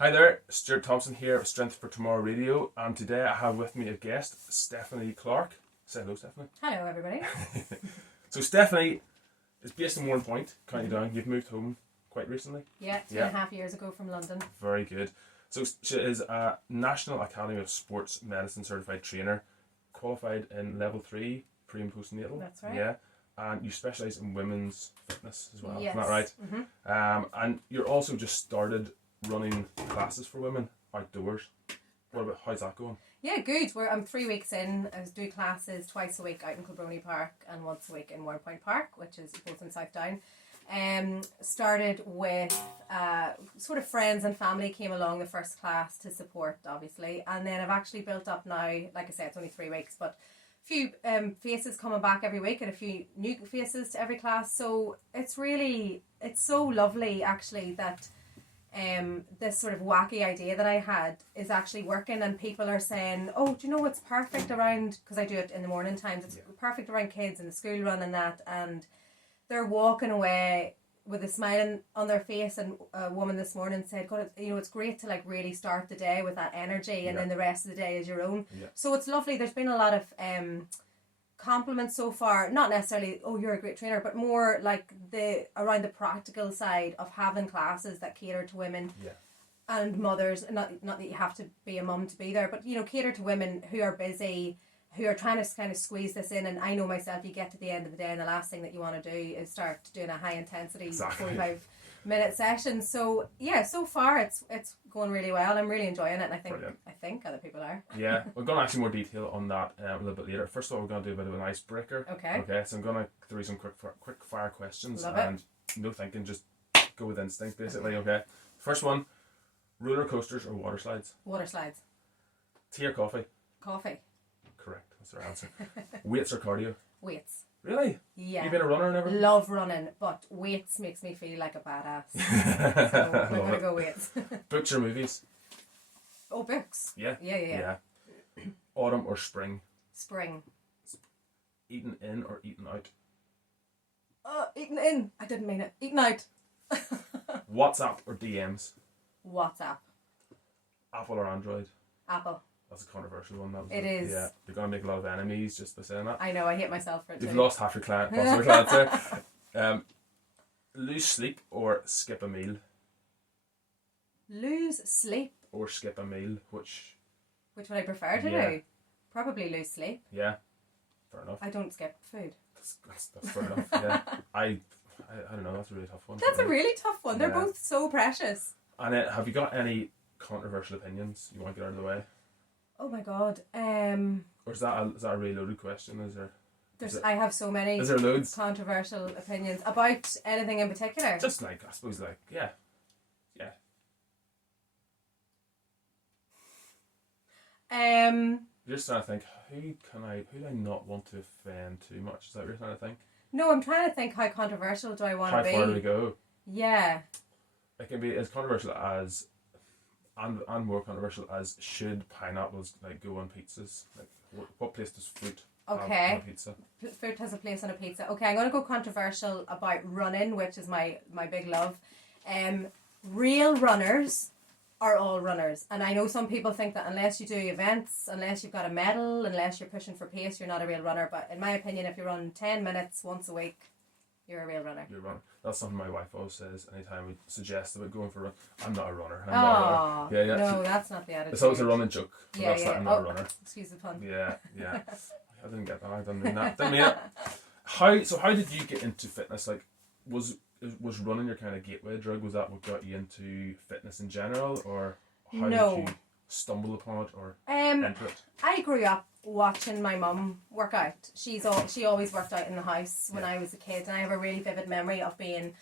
Hi there, Stuart Thompson here of Strength for Tomorrow Radio, and today I have with me a guest, Stephanie Clarke. Say hello, Stephanie. Hello, everybody. So Stephanie is based in Warrenpoint, County Down. You've moved home quite recently. Yeah, two and a half years ago from London. Very good. So she is a National Academy of Sports Medicine certified trainer, qualified in level 3 pre and postnatal. That's right. Yeah, and you specialise in women's fitness as well. Yes. Isn't that right? Mm-hmm. And you're also just started running classes for women outdoors. How's that going? Yeah, good. I'm 3 weeks in. I do classes twice a week out in Kilbrony Park and once a week in Warrenpoint Park, which is both in South Down. Started with sort of friends and family came along the first class to support, obviously, and then I've actually built up now. Like I said, it's only 3 weeks, but a few faces coming back every week and a few new faces to every class. So it's so lovely actually that this sort of wacky idea that I had is actually working, and people are saying, oh, do you know what's perfect around, because I do it in the morning times, it's perfect around kids in the school run and that, and they're walking away with a smile on their face. And a woman this morning said, God, it's great to like really start the day with that energy, and then the rest of the day is your own. So it's lovely. There's been a lot of compliments so far, not necessarily, oh, you're a great trainer, but more like around the practical side of having classes that cater to women and mothers. Not that you have to be a mum to be there, but cater to women who are busy, who are trying to kind of squeeze this in. And I know myself, you get to the end of the day and the last thing that you want to do is start doing a high intensity 45-minute session. So yeah, so far it's going really well. I'm really enjoying it, and I think other people are. Yeah, we're going to actually more detail on that a little bit later. First of all, we're going to do a bit of an icebreaker. Okay, so I'm going to throw you some quick fire questions. Love and it. No thinking, just go with instinct basically. Okay, first one: roller coasters or water slides? Water slides. Tea or coffee? Coffee. Correct, that's our answer. Weights or cardio? Weights. Really? Yeah. You've been a runner and everything? Love running, but weights makes me feel like a badass. So I'm going to go weights. Books or movies? Oh, books. Yeah. Yeah. Autumn or spring? Spring. Eating in or eating out? Eating in. I didn't mean it. Eating out. WhatsApp or DMs? WhatsApp. Apple or Android? Apple. That's a controversial one. It is. Yeah, you're going to make a lot of enemies just by saying that. I know, I hate myself for it too. You've lost half your clients there. Lose sleep or skip a meal? Lose sleep. Or skip a meal, which would I prefer to do? Probably lose sleep. Yeah, fair enough. I don't skip food. That's fair enough, yeah. I don't know, that's a really tough one. That's a really tough one. They're both so precious. And have you got any controversial opinions you want to get out of the way? Oh my God. Or is that a really loaded question? I have so many. Is there loads? Controversial opinions about anything in particular? Just like, I suppose, like, yeah. You're just trying to think, who do I not want to offend too much? Is that what you're trying to think? No, I'm trying to think, how controversial do I want to be? How far do we go? Yeah. It can be as controversial as, and more controversial as, should pineapples like go on pizzas? Like, what place does fruit have on a pizza? Fruit has a place on a pizza. Okay, I'm going to go controversial about running, which is my big love. Real runners are all runners, and I know some people think that unless you do events, unless you've got a medal, unless you're pushing for pace, you're not a real runner. But in my opinion, if you run 10 minutes once a week, you're a real runner. You're a runner. That's something my wife always says anytime we suggest about going for a run. I'm not a runner. Yeah. No, that's not the attitude. It's always a running joke. Yeah. I'm not a runner. Excuse the pun. Yeah. I didn't get that. I didn't mean that. Didn't mean it. How did you get into fitness? Like, was running your kind of gateway drug? Was that what got you into fitness in general, or how did you stumble upon it or enter it? I grew up watching my mum work out. She always worked out in the house when I was a kid, and I have a really vivid memory of being,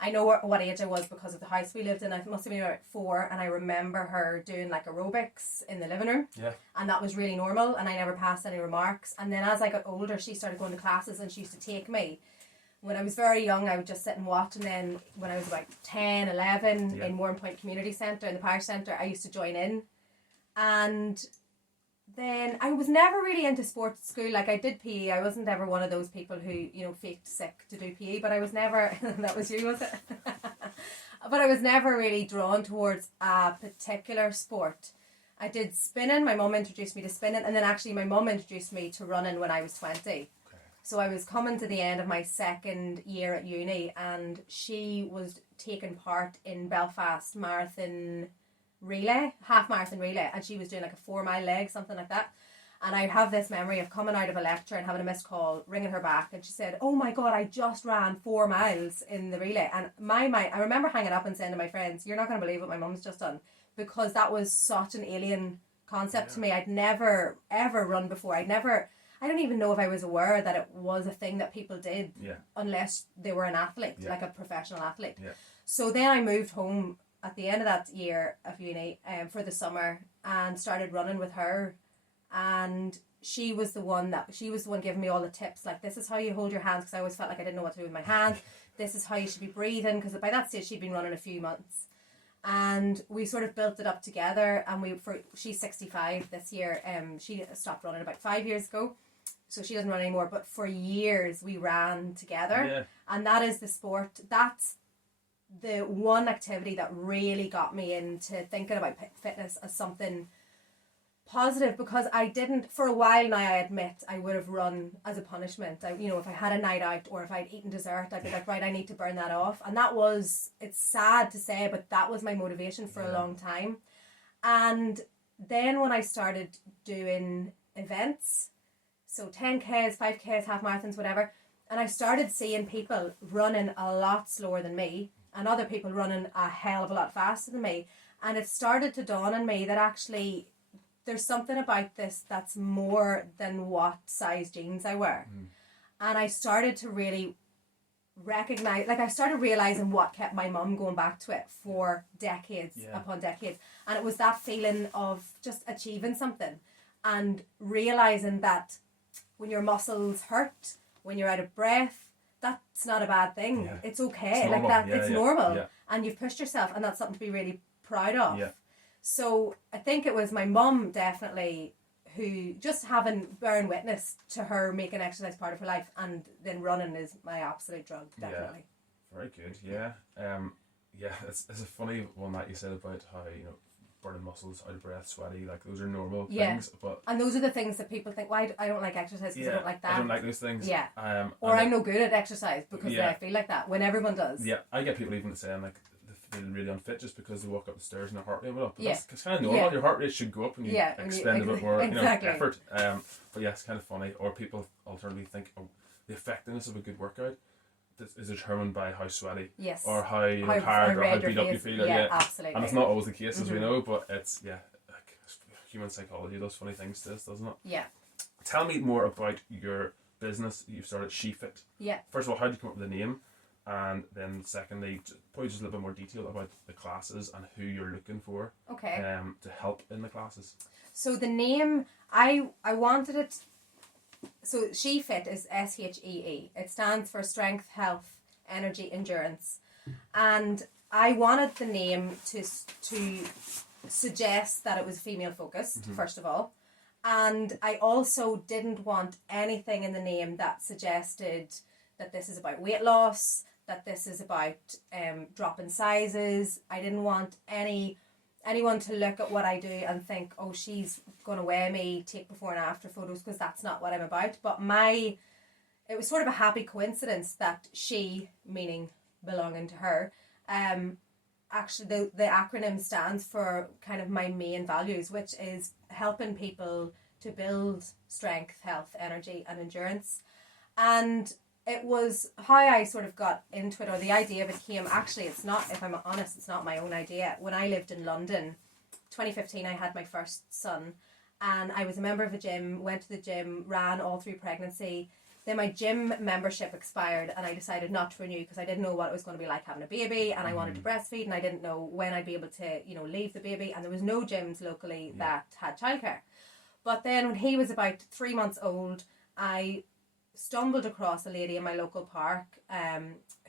I know what age I was because of the house we lived in. I must have been about 4, and I remember her doing like aerobics in the living room. Yeah. And that was really normal, and I never passed any remarks. And then as I got older, she started going to classes, and she used to take me. When I was very young, I would just sit and watch, and then when I was about 10, 11, in Warrenpoint Community Centre, in the parish centre, I used to join in. And then I was never really into sports at school. Like, I did PE. I wasn't ever one of those people who, faked sick to do PE, but I was never, that was you, was it? But I was never really drawn towards a particular sport. I did spinning. My mum introduced me to spinning, and then actually my mum introduced me to running when I was 20. So I was coming to the end of my second year at uni, and she was taking part in Belfast marathon relay, half marathon relay, and she was doing like a 4 mile leg, something like that. And I have this memory of coming out of a lecture and having a missed call, ringing her back, and she said, "Oh my God, I just ran 4 miles in the relay." And my mind, I remember hanging up and saying to my friends, "You're not going to believe what my mum's just done," because that was such an alien concept to me. I'd never ever run before. I don't even know if I was aware that it was a thing that people did, unless they were an athlete, like a professional athlete. So then I moved home at the end of that year of uni for the summer and started running with her. And she was the one giving me all the tips, like, this is how you hold your hands, because I always felt like I didn't know what to do with my hands. This is how you should be breathing, because by that stage she'd been running a few months. And we sort of built it up together, and she's 65 this year. She stopped running about 5 years ago, so she doesn't run anymore, but for years we ran together. And that is the sport, that's the one activity that really got me into thinking about fitness as something positive, because I didn't, for a while now, I admit, I would have run as a punishment. If I had a night out or if I'd eaten dessert, I'd be like, right, I need to burn that off. And it's sad to say, but that was my motivation for a long time. And then when I started doing events, so 10Ks, 5Ks, half marathons, whatever, and I started seeing people running a lot slower than me and other people running a hell of a lot faster than me. And it started to dawn on me that actually there's something about this that's more than what size jeans I wear. And I started to really recognize, like, I started realizing what kept my mum going back to it for decades upon decades. And it was that feeling of just achieving something and realizing that when your muscles hurt, when you're out of breath, that's not a bad thing. It's okay. It's normal. And you've pushed yourself, and that's something to be really proud of. So I think it was my mum definitely who, just bearing witness to her making exercise part of her life, and then running is my absolute drug, definitely. Very good, it's a funny one that you said about how, burning muscles, out of breath, sweaty, like those are normal things. And those are the things that people think, why I don't like exercise because I don't like that. I don't like those things. Or I'm no good at exercise because I feel like that, when everyone does. I get people even saying, like, they feel really unfit just because they walk up the stairs and their heart rate went up. But that's kind of normal. Your heart rate should go up when you expend a bit more effort. But it's kind of funny. Or people alternatively think, the effectiveness of a good workout is determined by how sweaty or how tired or how beat up you feel. Absolutely. And it's not always the case, as we know, but it's like human psychology does funny things to us, doesn't it? Tell me more about your business. You've started SHEEfit. First of all, how did you come up with the name? And then secondly, probably just a little bit more detail about the classes and who you're looking for to help in the classes. So the name, I wanted it, so SHEEfit is SHEE. It stands for Strength, Health, Energy, Endurance. And I wanted the name to suggest that it was female focused, first of all. And I also didn't want anything in the name that suggested that this is about weight loss, that this is about dropping sizes. I didn't want anyone to look at what I do and think, oh, she's going to weigh me, take before and after photos, because that's not what I'm about. But it was sort of a happy coincidence that she, meaning belonging to her, actually the acronym stands for kind of my main values, which is helping people to build strength, health, energy and endurance. And it was how I sort of got into it, or the idea of it came, actually, it's not, if I'm honest, it's not my own idea. When I lived in London, 2015, I had my first son, and I was a member of a gym, went to the gym, ran all through pregnancy. Then my gym membership expired, and I decided not to renew because I didn't know what it was going to be like having a baby, and I wanted to breastfeed, and I didn't know when I'd be able to, leave the baby, and there was no gyms locally that had childcare. But then when he was about 3 months old, I stumbled across a lady in my local park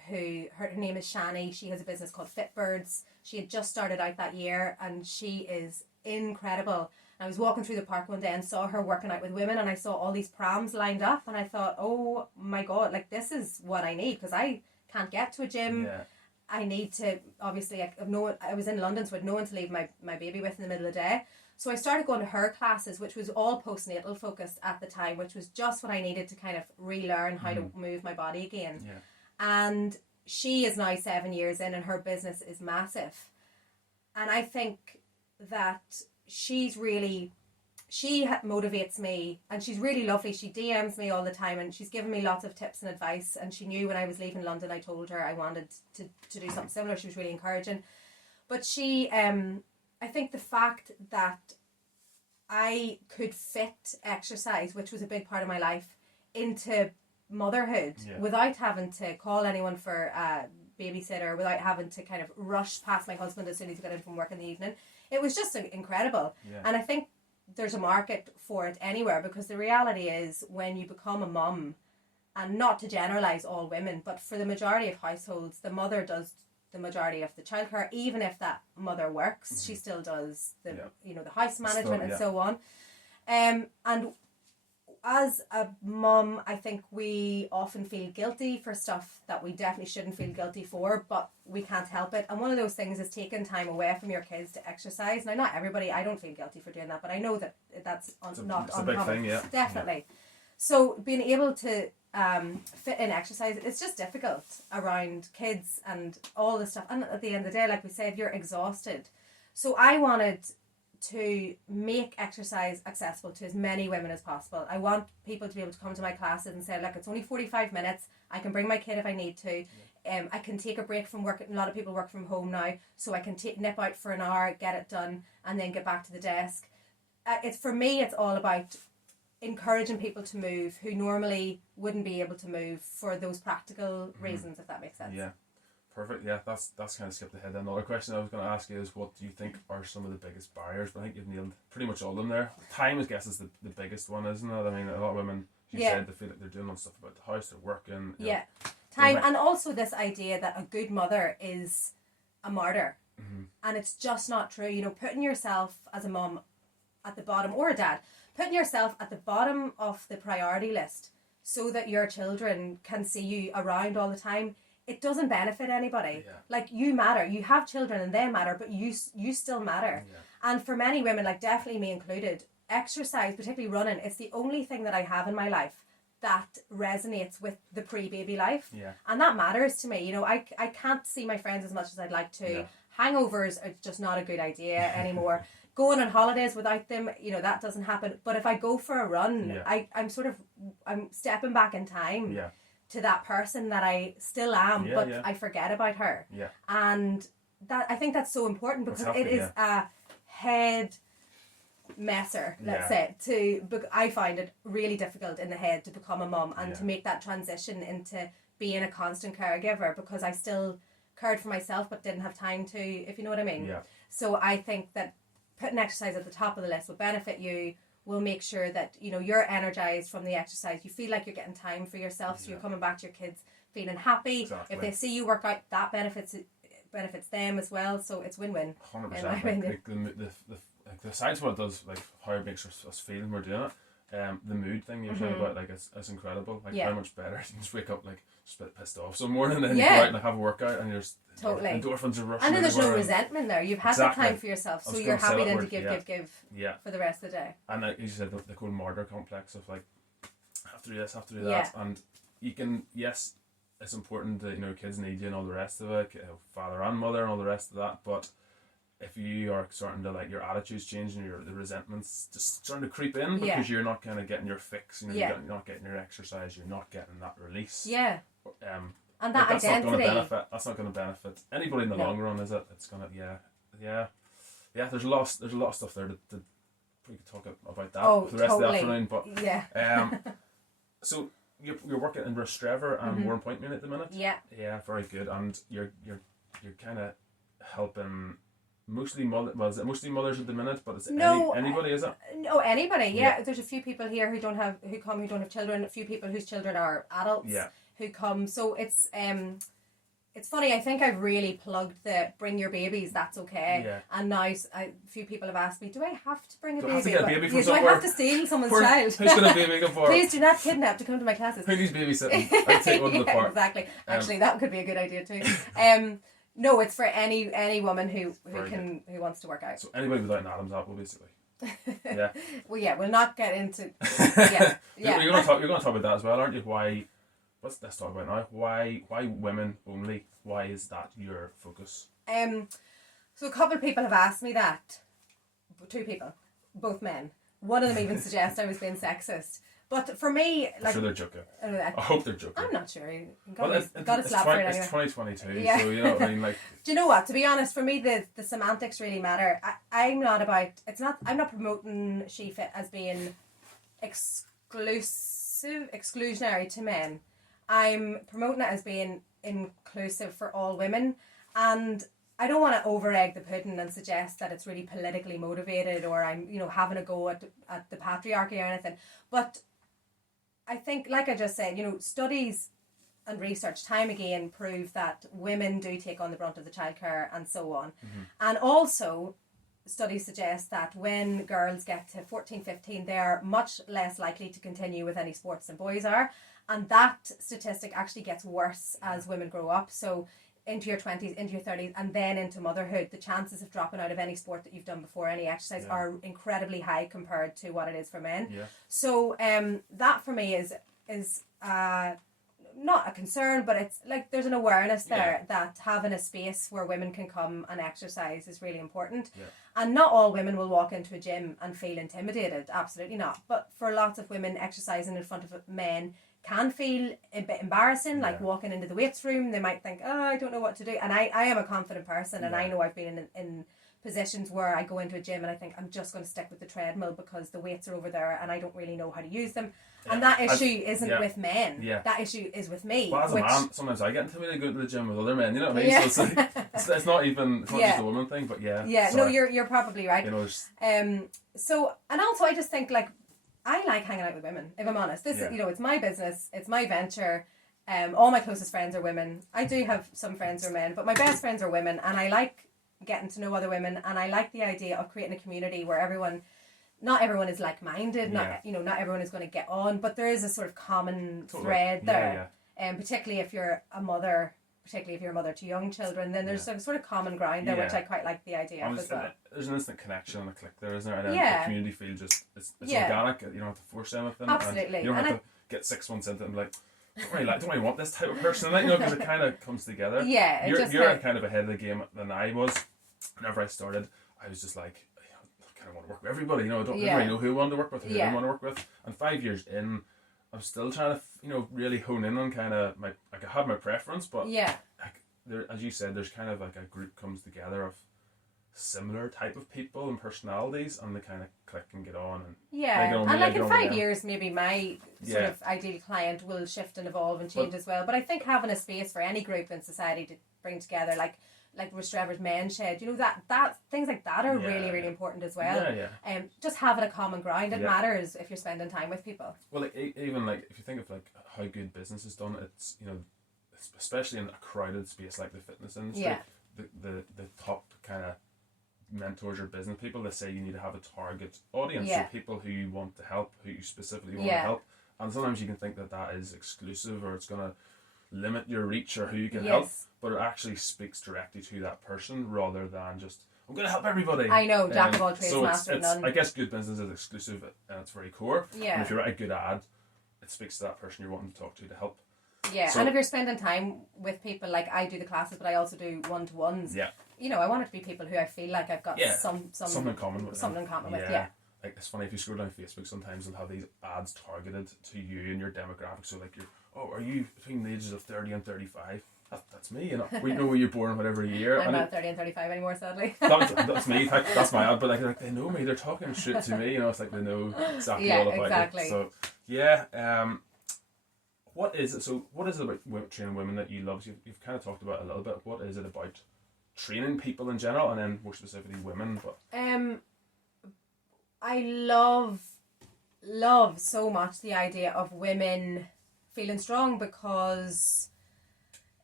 who, her name is Shani. She has a business called Fitbirds. She had just started out that year, and she is incredible. I was walking through the park one day and saw her working out with women, and I saw all these prams lined up, and I thought, oh my God, like, this is what I need, because I can't get to a gym. I need to, obviously, I was in London, so I had no one to leave my baby with in the middle of the day. So I started going to her classes, which was all postnatal focused at the time, which was just what I needed to kind of relearn how to move my body again. Yeah. And she is now 7 years in and her business is massive. And I think that she motivates me, and she's really lovely. She DMs me all the time and she's given me lots of tips and advice, and she knew when I was leaving London I told her I wanted to do something similar. She was really encouraging. But she, I think the fact that I could fit exercise, which was a big part of my life, into motherhood without having to call anyone for a babysitter, without having to kind of rush past my husband as soon as he got in from work in the evening, it was just incredible. And I think there's a market for it anywhere, because the reality is when you become a mum, and not to generalise all women, but for the majority of households, the mother does the majority of the childcare. Even if that mother works, she still does the the house management and so on. And as a mum, I think we often feel guilty for stuff that we definitely shouldn't feel guilty for, but we can't help it. And one of those things is taking time away from your kids to exercise. Now, not everybody, I don't feel guilty for doing that, but I know that that's not it's a big thing, definitely. So being able to fit in exercise, it's just difficult around kids and all this stuff. And at the end of the day, like we said, you're exhausted. So I wanted to make exercise accessible to as many women as possible. I want people to be able to come to my classes and say, look, it's only 45 minutes. I can bring my kid if I need to. I can take a break from work. A lot of people work from home now, so I can nip out for an hour, get it done, and then get back to the desk. For me, it's all about encouraging people to move who normally wouldn't be able to move for those practical reasons, if that makes sense. Yeah. Perfect. Yeah, that's kind of skipped ahead. Another question I was going to ask you is, what do you think are some of the biggest barriers? But I think you've nailed pretty much all of them there. Time, I guess, is the biggest one, isn't it? I mean, a lot of women, you said, they feel like they're doing all stuff about the house, they're working. You know. Time, and also this idea that a good mother is a martyr. And it's just not true. You know, putting yourself as a mum at the bottom, or a dad, putting yourself at the bottom of the priority list so that your children can see you around all the time, it doesn't benefit anybody. Like, you matter. You have children and they matter, but you still matter. And for many women, like definitely me included, exercise, particularly running, it's the only thing that I have in my life that resonates with the pre-baby life. And that matters to me. You know, I can't see my friends as much as I'd like to. Hangovers are just not a good idea anymore. Going on holidays without them, you know, that doesn't happen. But if I go for a run, I'm stepping back in time to that person that I still am, but I forget about her. And that, I think that's so important, because it is a head messer, let's say. I find it really difficult in the head to become a mum and to make that transition into being a constant caregiver, because I still cared for myself but didn't have time to, if you know what I mean. So I think that putting exercise at the top of the list will benefit you, will make sure that, you know, you're energized from the exercise. You feel like you're getting time for yourself, so you're coming back to your kids feeling happy. If they see you work out, that benefits them as well. So it's win-win. 100%. The science what it does, like how it makes us feel when we're doing it. The mood thing you're saying about, like, it's incredible. Like, how much better you just wake up like just a bit pissed off some morning, and then you go out and have a workout, and you're just endorphins are rushing. And then there's no resentment there. You've had that time for yourself, so you're happy then to give for the rest of the day. And like you said, the whole martyr complex of like, have to do this, have to do that, and you can, yes, it's important that, you know, kids need you and all the rest of it, father and mother and all the rest of that, but if you are starting to, like, your attitude's changing, the resentment's just starting to creep in because you're not kind of getting your fix, you know, you're not getting your exercise, you're not getting that release. And that that's identity. That's not going to benefit anybody in the long run, is it? It's going to, there's a lot of stuff there that we could talk about that for the rest of the afternoon. But so you're working in Rostrevor and Warren Point at the minute. Yeah, very good. And you're kind of helping. Mostly mothers at the minute, but it's anybody, is it? No, anybody. Yeah, there's a few people here who don't have children. A few people whose children are adults who come. So it's funny. I think I've really plugged the bring your babies. That's okay. Yeah. And now a few people have asked me, do I have to bring a baby? I have to get a baby from do somewhere? I have to steal someone's child? Who's going to baby go for? Please do not kidnap to come to my classes. Who needs babysitting? I take one to the park. Exactly. Actually, that could be a good idea too. No, it's for any woman who Very who wants to work out. So anybody without an Adam's apple, basically. Yeah. Well, yeah, we'll not get into. Yeah, yeah. You're going to talk about that as well, aren't you? Why? Let's talk about it now. Why women only? Why is that your focus? So a couple of people have asked me that. 2 people, both men. One of them even suggests I was being sexist. But for me, like, I'm sure they're joking. I hope they're joking. I'm not sure. Well, Got a slap for it anyway. It's 2022, Yeah. so you know what I mean. Like, do you know what? To be honest, for me, the semantics really matter. I'm not about. I'm not promoting SHEEfit as being exclusionary to men. I'm promoting it as being inclusive for all women, and I don't want to over-egg the pudding and suggest that it's really politically motivated or I'm, having a go at the patriarchy or anything. But I think, like I just said, studies and research time again prove that women do take on the brunt of the childcare and so on. Mm-hmm. And also, studies suggest that when girls get to 14, 15, they are much less likely to continue with any sports than boys are. And that statistic actually gets worse as women grow up. So into your 20s, into your 30s, and then into motherhood, the chances of dropping out of any sport that you've done before, any exercise, are incredibly high compared to what it is for men. Yeah. So that for me is not a concern, but it's like there's an awareness there that having a space where women can come and exercise is really important. Yeah. And not all women will walk into a gym and feel intimidated, absolutely not. But for lots of women, exercising in front of men can feel a bit embarrassing, like walking into the weights room. They might think, oh, I don't know what to do. And I am a confident person, and I know I've been in positions where I go into a gym and I think I'm just going to stick with the treadmill because the weights are over there and I don't really know how to use them. Yeah. And that issue isn't with men. Yeah. That issue is with me. Well, as a man, sometimes I get intimidated going to the gym with other men, you know what I mean? Yeah. So it's not just a woman thing, but yeah. Yeah, sorry. No, you're probably right. So, and also I just think, like, I like hanging out with women, if I'm honest. This is, it's my business, it's my venture. All my closest friends are women. I do have some friends who are men, but my best friends are women, and I like getting to know other women, and I like the idea of creating a community where not everyone is like-minded, not everyone is going to get on, but there is a sort of common thread there. Particularly if you're a mother to young children, then there's a sort of common ground there, which I quite like the idea of as well. There's an instant connection and a click there, isn't there? And then the community feel just, it's organic, you don't have to force anything. Absolutely. And you don't have to get 6 months into it and be like, don't really want this type of person, because it kind of comes together. Yeah. You're kind of ahead of the game than I was. Whenever I started, I was just like, I kind of want to work with everybody, I don't really know who I want to work with, who I didn't want to work with. And 5 years in, I'm still trying to, really hone in on kind of I have my preference, but there, as you said, there's kind of like a group comes together of similar type of people and personalities, and they kind of click and get on. And like in 5 years, maybe my sort of ideal client will shift and evolve and change as well. But I think having a space for any group in society to bring together, like Rich Trevor's Men's Shed, that things like that are really, really important as well. Just having a common ground, it matters if you're spending time with people. Well, like, even like if you think of like how good business is done, it's especially in a crowded space like the fitness industry, the top kind of mentors or business people, they say you need to have a target audience, so people who you want to help, who you specifically want to help, and sometimes you can think that is exclusive or it's going to limit your reach or who you can help, but it actually speaks directly to that person rather than just, I'm going to help everybody. I know, jack of all trades, master of none. I guess good business is exclusive at its very core. And if you write a good ad, it speaks to that person you're wanting to talk to help. Yeah, so, and if you're spending time with people, like I do the classes, but I also do one-to-ones. Yeah. I want it to be people who I feel like I've got something in common with. Yeah. Like, it's funny, if you scroll down Facebook, sometimes they'll have these ads targeted to you and your demographic. So like, are you between the ages of 30 and 35? That's me, we know where you're born whatever year. I'm not 30 and 35 anymore, sadly. That's me, that's my ad, but like they know me, they're talking shit to me, it's like they know exactly all about it. So what is it about training women that you love? You've kind of talked about it a little bit. What is it about training people in general, and then more specifically women? But I love so much the idea of women feeling strong, because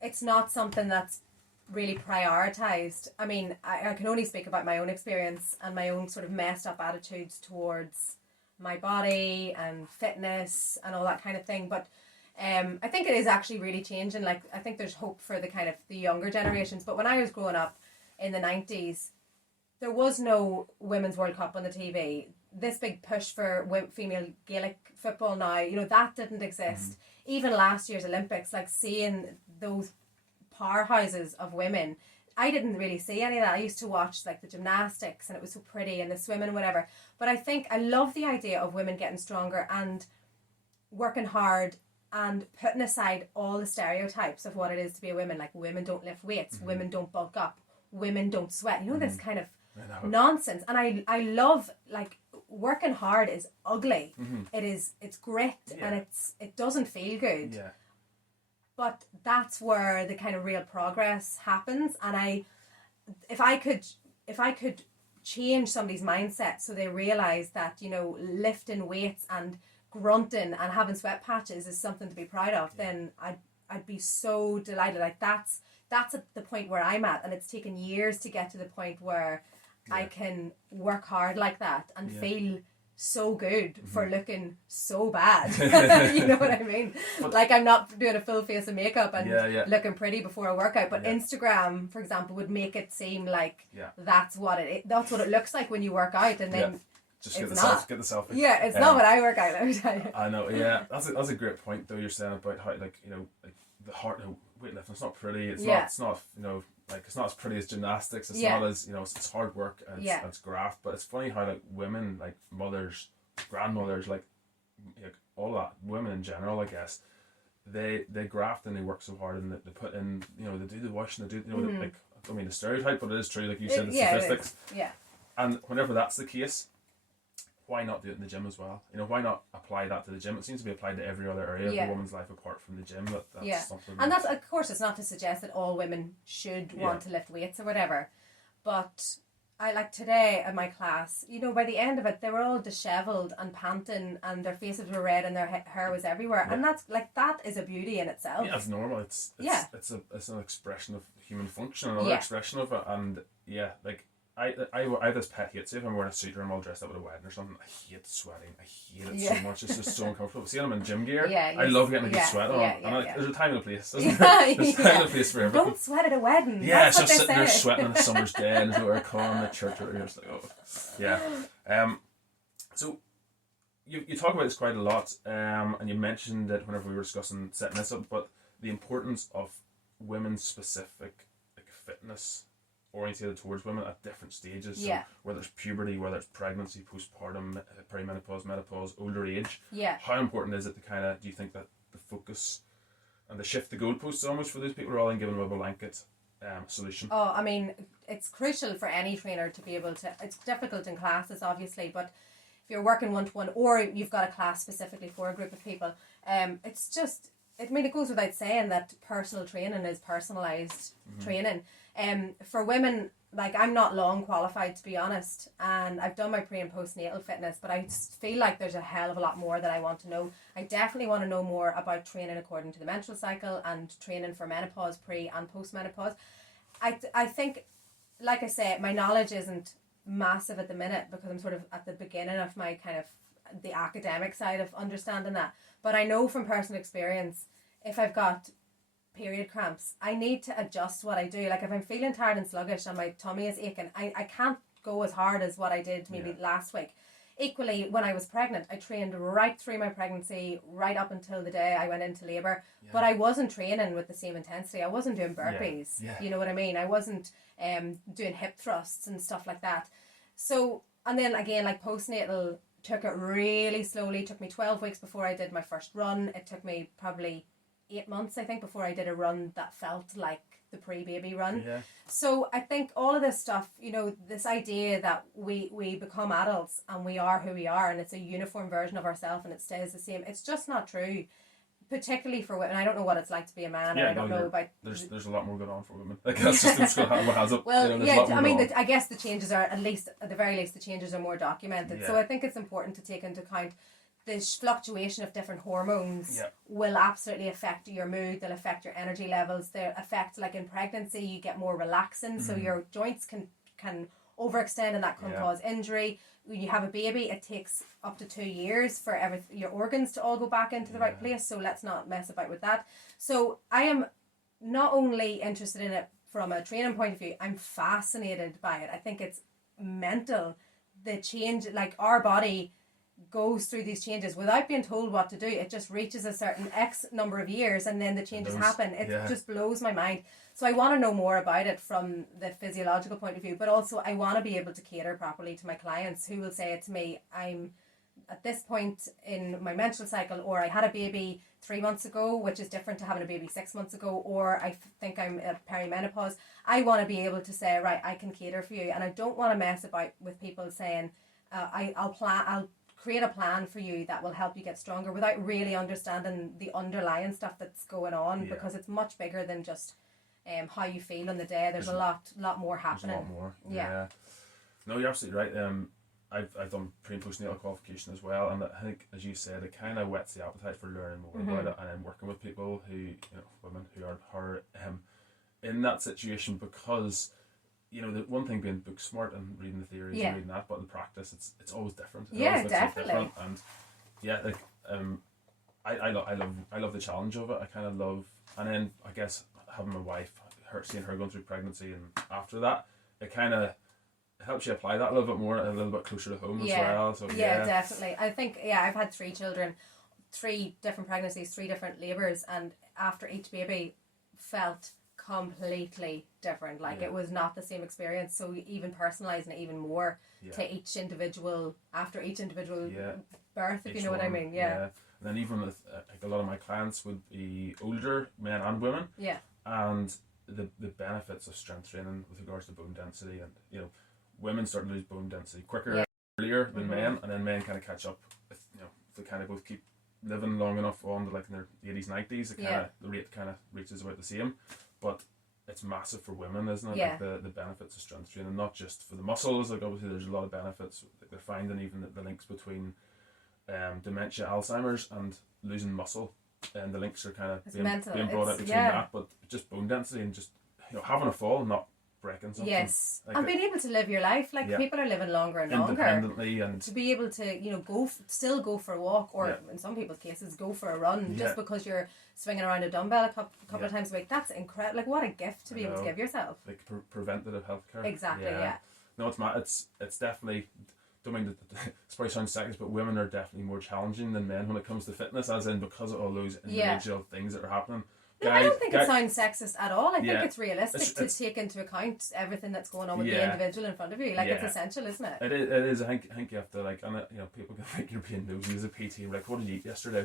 it's not something that's really prioritized. I mean, I can only speak about my own experience and my own sort of messed up attitudes towards my body and fitness and all that kind of thing, but I think it is actually really changing. Like, I think there's hope for the kind of the younger generations. But when I was growing up in the 90s, there was no Women's World Cup on the TV. This big push for female Gaelic football now, you know, that didn't exist. Even last year's Olympics, like seeing those powerhouses of women, I didn't really see any of that. I used to watch like the gymnastics and it was so pretty, and the swimming and whatever. But I think I love the idea of women getting stronger and working hard and putting aside all the stereotypes of what it is to be a woman. Like, women don't lift weights, women don't bulk up, women don't sweat. You know, this kind of nonsense. And I love, like, working hard is ugly. It's grit and it doesn't feel good. Yeah. But that's where the kind of real progress happens. And if I could change somebody's mindset so they realise that, you know, lifting weights and grunting and having sweat patches is something to be proud of, then I'd be so delighted. Like, that's at the point where I'm at, and it's taken years to get to the point where I can work hard like that and feel so good for looking so bad. You know what I mean? Like, I'm not doing a full face of makeup and looking pretty before a workout, but Instagram, for example, would make it seem like that's what it looks like when you work out, and then just get the selfie. Yeah, it's not what I work out, let me tell you. I know, yeah. That's a great point though you're saying about how, like, you know, like the heart weightlifting, it's not pretty, it's not you know, like, it's not as pretty as gymnastics, it's not as, you know, it's hard work and it's graft. But it's funny how, like, women, like mothers, grandmothers, like all that, women in general, I guess, they graft and they work so hard, and they put in, you know, they do the washing, they do, you know, like, I don't mean the stereotype, but it is true, like you said, the statistics. And whenever that's the case, why not do it in the gym as well? You know, why not apply that to the gym? It seems to be applied to every other area of a woman's life apart from the gym. That's something. And that's, of course, it's not to suggest that all women should want to lift weights or whatever. But I, like, today at my class, you know, by the end of it, they were all dishevelled and panting, and their faces were red and their hair was everywhere. And that's, like, that is a beauty in itself. Yeah, it's normal. It's an expression of human function, another expression of it. And like, I have this pet hate. Say if I'm wearing a suit or I'm all dressed up at a wedding or something, I hate sweating. I hate it so much. It's just so uncomfortable. See, I'm in gym gear. I love getting a good sweat on. There's a time and a place. There's a time and a place for everything. Don't sweat at a wedding. Yeah, it's just sitting there sweating on a summer's day and there's no aircon in the church. Or you're just like, oh, yeah. So you talk about this quite a lot, and you mentioned it whenever we were discussing setting this up, but the importance of women's specific, like, fitness orientated towards women at different stages. So whether it's puberty, whether it's pregnancy, postpartum, perimenopause, menopause, older age. How important is it to kind of, do you think that the focus and the shift the goalposts almost for those people, rather than giving them a blanket solution? Oh, I mean, it's crucial for any trainer to be able to, it's difficult in classes obviously, but if you're working one-to-one or you've got a class specifically for a group of people, it's just, I mean, it goes without saying that personal training is personalised training. For women, like, I'm not long qualified, to be honest, and I've done my pre and postnatal fitness, but I feel like there's a hell of a lot more that I want to know. I definitely want to know more about training according to the menstrual cycle and training for menopause, pre and postmenopause. I think, like I say, my knowledge isn't massive at the minute because I'm sort of at the beginning of my kind of the academic side of understanding that. But I know from personal experience, if I've got period cramps, I need to adjust what I do. Like, if I'm feeling tired and sluggish and my tummy is aching, I can't go as hard as what I did maybe last week. Equally, when I was pregnant, I trained right through my pregnancy, right up until the day I went into labour. But I wasn't training with the same intensity. I wasn't doing burpees. You know what I mean? I wasn't doing hip thrusts and stuff like that. So, and then again, like, postnatal, took it really slowly. It took me 12 weeks before I did my first run. It took me probably 8 months, I think, before I did a run that felt like the pre-baby run. So I think all of this stuff, you know, this idea that we become adults and we are who we are and it's a uniform version of ourselves and it stays the same, it's just not true. Particularly for women. I don't know what it's like to be a man. I don't know about... There's a lot more going on for women. Like, that's just what has it. Well, you know, I mean, I guess the changes are, at the very least, the changes are more documented. So I think it's important to take into account the fluctuation of different hormones will absolutely affect your mood. They'll affect your energy levels. They'll affect, like, in pregnancy, you get more relaxing, so your joints can overextend, and that can cause injury. When you have a baby, it takes up to 2 years for your organs to all go back into the right place. So let's not mess about with that. So I am not only interested in it from a training point of view, I'm fascinated by it. I think it's mental. The change, like our body goes through these changes without being told what to do. It just reaches a certain X number of years and then the changes happen. It just blows my mind. So I want to know more about it from the physiological point of view, but also I want to be able to cater properly to my clients who will say it to me, I'm at this point in my menstrual cycle, or I had a baby 3 months ago, which is different to having a baby 6 months ago, or I think I'm at perimenopause. I want to be able to say, right, I can cater for you, and I don't want to mess about with people saying, I'll create a plan for you that will help you get stronger without really understanding the underlying stuff that's going on, because it's much bigger than just how you feel on the day. There's a lot more happening. There's a lot more. Yeah. No, you're absolutely right. I've done pre and postnatal qualification as well, and I think, as you said, it kind of whets the appetite for learning more about it, and then working with people who, women who are in that situation, because the one thing being book smart and reading the theories and reading that, but in practice it's always different. It always definitely. Different. And I love the challenge of it. I kind of love, and then I guess having my wife, seeing her going through pregnancy, and after that, it kind of helps you apply that a little bit more, a little bit closer to home as well. So definitely. I think I've had 3 children, 3 different pregnancies, 3 different labours, and after each baby felt completely different. It was not the same experience. So even personalising it even more to each individual, after each individual birth, if you know what I mean. Yeah. And then even with a lot of my clients would be older men and women. Yeah. And the benefits of strength training with regards to bone density, and women start to lose bone density quicker earlier than men, and then men kind of catch up if they kind of both keep living long enough on to in their 80s, 90s, the rate kind of reaches about the same. But it's massive for women, isn't it? Yeah. The benefits of strength training, not just for the muscles. Obviously there's a lot of benefits. They're finding even the links between dementia, Alzheimer's, and losing muscle, and the links are kind of being brought out between that. But just bone density and just having a fall, not breaking something. Yes, and being able to live your life. People are living longer and longer. Independently, and to be able to still go for a walk, or in some people's cases go for a run, just because you're swinging around a dumbbell a couple of times a week. That's incredible. What a gift to be able to give yourself. Preventative healthcare. Exactly. Yeah. No, it's definitely. Don't mean that it probably sounds sexist, but women are definitely more challenging than men when it comes to fitness, as in because of all those individual things that are happening. No, I don't think it sounds sexist at all. I think it's realistic to take into account everything that's going on with the individual in front of you. It's essential, isn't it? It is. I think you have to and people can think you're being nosy as a PT. Like, what did you eat yesterday?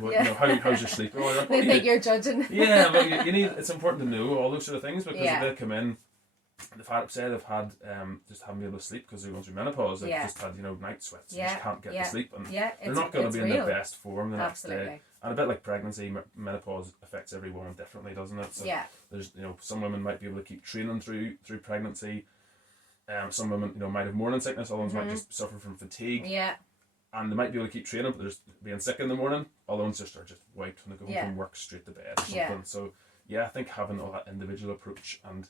How's your sleep? They think you're judging. Yeah, but you need. It's important to know all those sort of things, because if they come in, they've had just haven't been able to sleep because they're going through menopause. They've just had night sweats. They just can't get to sleep, and they're not going to be in their best form the next day. And a bit like pregnancy, menopause affects every woman differently, doesn't it? So there's some women might be able to keep training through pregnancy. Some women might have morning sickness. Others might just suffer from fatigue. Yeah. And they might be able to keep training, but they're just being sick in the morning. Others are just wiped when they go from work straight to bed or something. So I think having all that individual approach and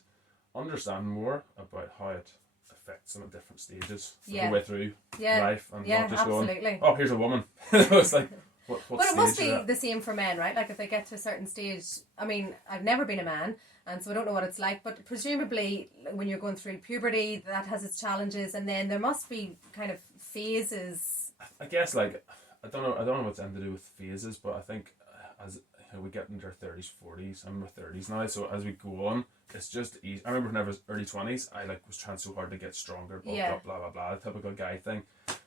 understanding more about how it affects them at different stages the way through life, and not just going, oh, here's a woman. It's like, but it must be the same for men, right? If they get to a certain stage, I mean, I've never been a man, and so I don't know what it's like, but presumably when you're going through puberty, that has its challenges, and then there must be kind of phases. I guess I don't know what's anything to do with phases, but I think as we get into our 30s, 40s, I'm in my 30s now, so as we go on, it's just easy. I remember when I was early 20s, I was trying so hard to get stronger, bulk up, blah blah blah, the typical guy thing,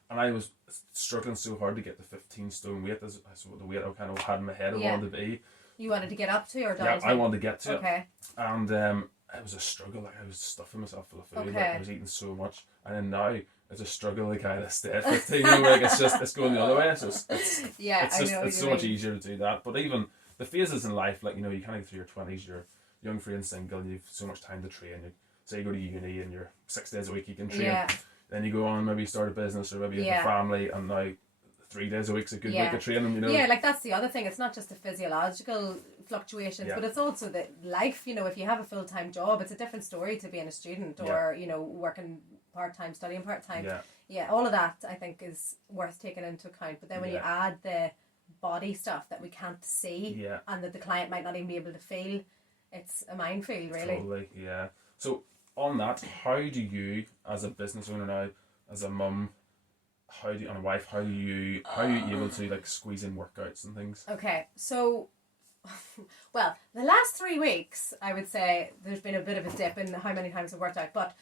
and I was struggling so hard to get the 15 stone weight, as the weight I kind of had in my head I wanted to be. You wanted to get up to, or down? Yeah, I wanted to get to it, and it was a struggle. I was stuffing myself full of food. I was eating so much, and then now it's a struggle to kind of stay at 15. It's going the other way. So it's so much easier to do that. But even the phases in life, you kind of get through your 20s, you're young, free and single, and you've so much time to train. Say you go to uni and you're 6 days a week you can train. Then you go on, maybe start a business, or maybe you have a family, and now 3 days a week's a good week of training, you know. Yeah, like that's the other thing. It's not just the physiological fluctuations, but it's also the life. You know, if you have a full-time job, it's a different story to being a student or, you know, working part-time, studying part-time. Yeah, all of that I think is worth taking into account. But then when you add the body stuff that we can't see and that the client might not even be able to feel, it's a minefield, really. Totally, yeah. So on that, how do you, as a business owner now, as a mum, and a wife, how are you able to like squeeze in workouts and things? Okay, so well, the last 3 weeks I would say there's been a bit of a dip in how many times I've worked out, but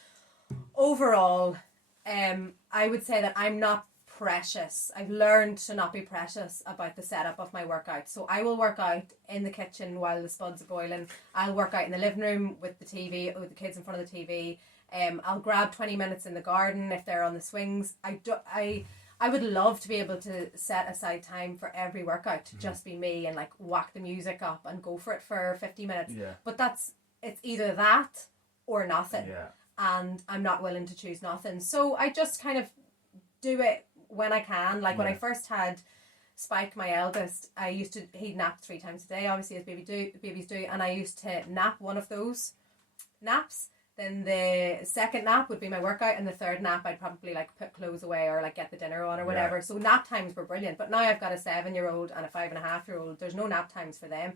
overall I would say that I'm not precious. I've learned to not be precious about the setup of my workout. So I will work out in the kitchen while the spuds are boiling. I'll work out in the living room with the TV, with the kids in front of the TV. I'll grab 20 minutes in the garden if they're on the swings. I would love to be able to set aside time for every workout to just be me and like whack the music up and go for it for 50 minutes. Yeah. But it's either that or nothing. Yeah. And I'm not willing to choose nothing. So I just kind of do it when I can. Like when I first had Spike, my eldest, he'd nap 3 times a day, obviously as babies do, and I used to nap one of those naps. Then the second nap would be my workout, and the third nap I'd probably like put clothes away or like get the dinner on or whatever. So nap times were brilliant. But now I've got a 7-year-old and a 5.5-year-old. There's no nap times for them.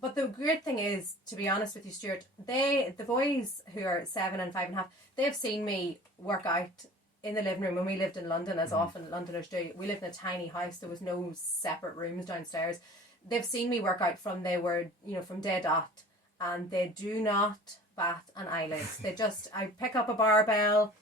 But the great thing is, to be honest with you, Stuart, the boys who are 7 and 5.5, they've seen me work out in the living room. When we lived in London, as often Londoners do, we lived in a tiny house. There was no separate rooms downstairs. They've seen me work out from day dot, and they do not bat an eyelid. I pick up a barbell,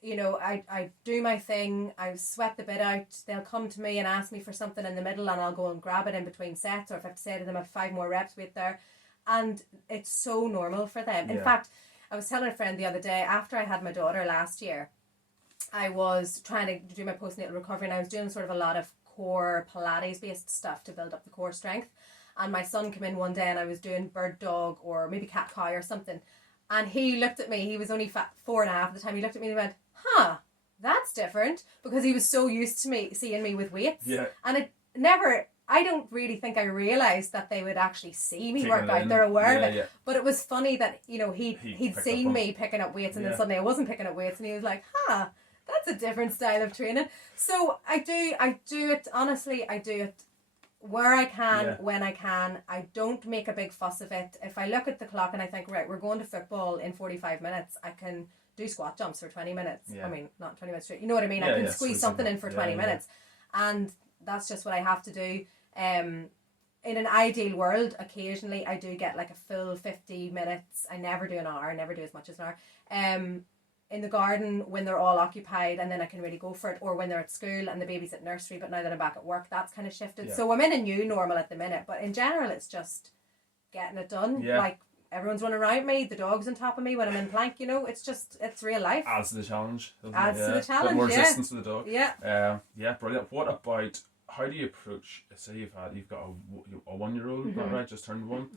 you know, I do my thing, I sweat the bit out. They'll come to me and ask me for something in the middle, and I'll go and grab it in between sets, or if I have to say to them, I have 5 more reps, wait there. And it's so normal for them. In fact, I was telling a friend the other day, after I had my daughter last year, I was trying to do my postnatal recovery, and I was doing sort of a lot of core Pilates based stuff to build up the core strength. And my son came in one day and I was doing bird dog or maybe cat cow or something, and he looked at me. He was only 4.5 at the time. He looked at me and went, "Huh, that's different," because he was so used to me seeing me with weights. And I don't really think I realised that they would actually see me work out. They're aware of it. But it was funny that, you know, he'd seen me picking up weights, and then suddenly I wasn't picking up weights, and he was like, "Huh, that's a different style of training." So I do it, honestly, I do it where I can, when I can. I don't make a big fuss of it. If I look at the clock and I think, right, we're going to football in 45 minutes, I can do squat jumps for 20 minutes. I mean, not 20 minutes straight. You know what I mean? I can squeeze something in for 20 minutes. And that's just what I have to do. In an ideal world, occasionally I do get like a full 50 minutes. I never do an hour. I never do as much as an hour. In the garden when they're all occupied, and then I can really go for it, or when they're at school and the baby's at nursery, but now that I'm back at work, that's kind of shifted. So I'm in a new normal at the minute, but in general it's just getting it done. Like everyone's running around me, the dog's on top of me when I'm in plank, you know, it's real life. Adds to the challenge. Adds to the challenge, bit more resistance to the dog. Yeah, brilliant. What about, how do you approach, say you've got a 1-year-old, right? Just turned 1.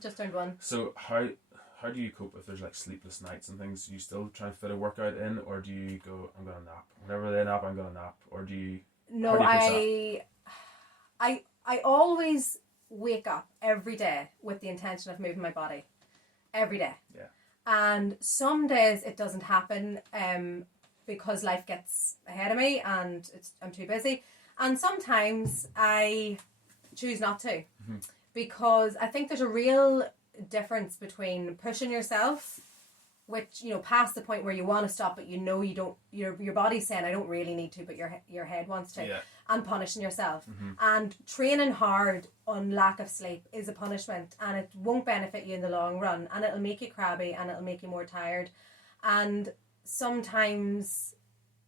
So how do you cope if there's like sleepless nights and things? Do you still try and fit a workout in, or do you go, I'm gonna nap whenever they nap, I'm gonna nap, or do you? No, I always wake up every day with the intention of moving my body, every day. And some days it doesn't happen because life gets ahead of me and I'm too busy, and sometimes I choose not to, because I think there's a real difference between pushing yourself, which, you know, past the point where you want to stop, but you know you don't, your body's saying I don't really need to, but your head wants to, and punishing yourself. And training hard on lack of sleep is a punishment, and it won't benefit you in the long run, and it'll make you crabby, and it'll make you more tired. And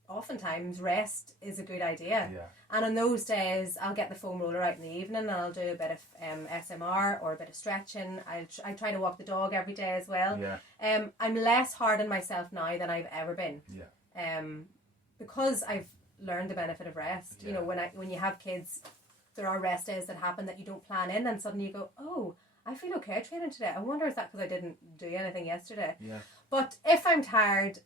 oftentimes rest is a good idea. And on those days I'll get the foam roller out in the evening, and I'll do a bit of SMR or a bit of stretching. I try to walk the dog every day as well. I'm less hard on myself now than I've ever been, because I've learned the benefit of rest. You know, when you have kids, there are rest days that happen that you don't plan in, and suddenly you go, oh, I feel okay training today. I wonder, is that because I didn't do anything yesterday? But if I'm tired,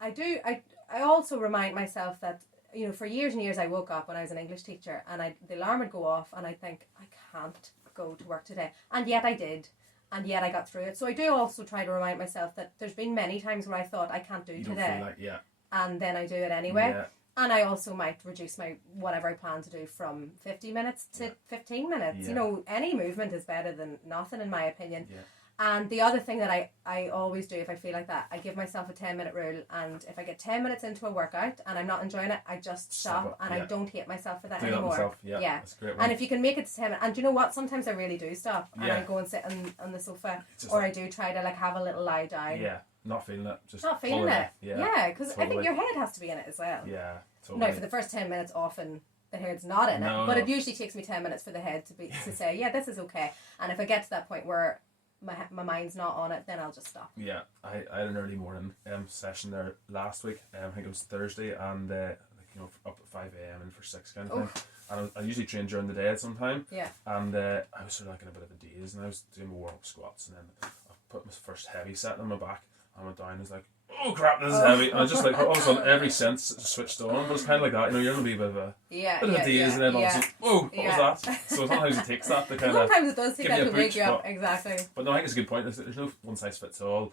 I also remind myself that you know, for years and years I woke up when I was an English teacher and the alarm would go off and I'd think, I can't go to work today. And yet I did. And yet I got through it. So I do also try to remind myself that there's been many times when I thought I can't do You today. don't feel like, yeah. And then I do it anyway. Yeah. And I also might reduce my whatever I plan to do from 50 minutes to 15 minutes. Yeah. You know, any movement is better than nothing in my opinion. Yeah. And the other thing that I always do if I feel like that, I give myself a 10-minute rule, and if I get 10 minutes into a workout and I'm not enjoying it, I just stop and I don't hate myself for that do anymore. That myself. Yeah, that's a great one. And if you can make it to 10 minutes, and do you know what, sometimes I really do stop and Yeah. I go and sit on the sofa, or I do try to like have a little lie down. Yeah, not feeling it. Just not feeling it. Yeah, because totally. I think your head has to be in it as well. Yeah, totally. No, for the first 10 minutes often the head's not in it, but it usually takes me 10 minutes for the head to say, yeah, this is okay. And if I get to that point where my mind's not on it, then I'll just stop. Yeah, I had an early morning session there last week. I think it was Thursday, and up at 5 a.m. and for 6 kind of thing. And I usually train during the day at some time. Yeah. And I was sort of like in a bit of a daze, and I was doing my warm-up squats, and then I put my first heavy set on my back. I went down and was like, oh crap, this is heavy. And I just like all of a sudden every sense switched on. But it's kind of like that, you know, you're gonna be a bit of a daze, and then all of a sudden, whoa, what was that? So sometimes it takes that to kind of sometimes it does take that to wake you up. Exactly. But no, I think it's a good point. There's no one size fits all.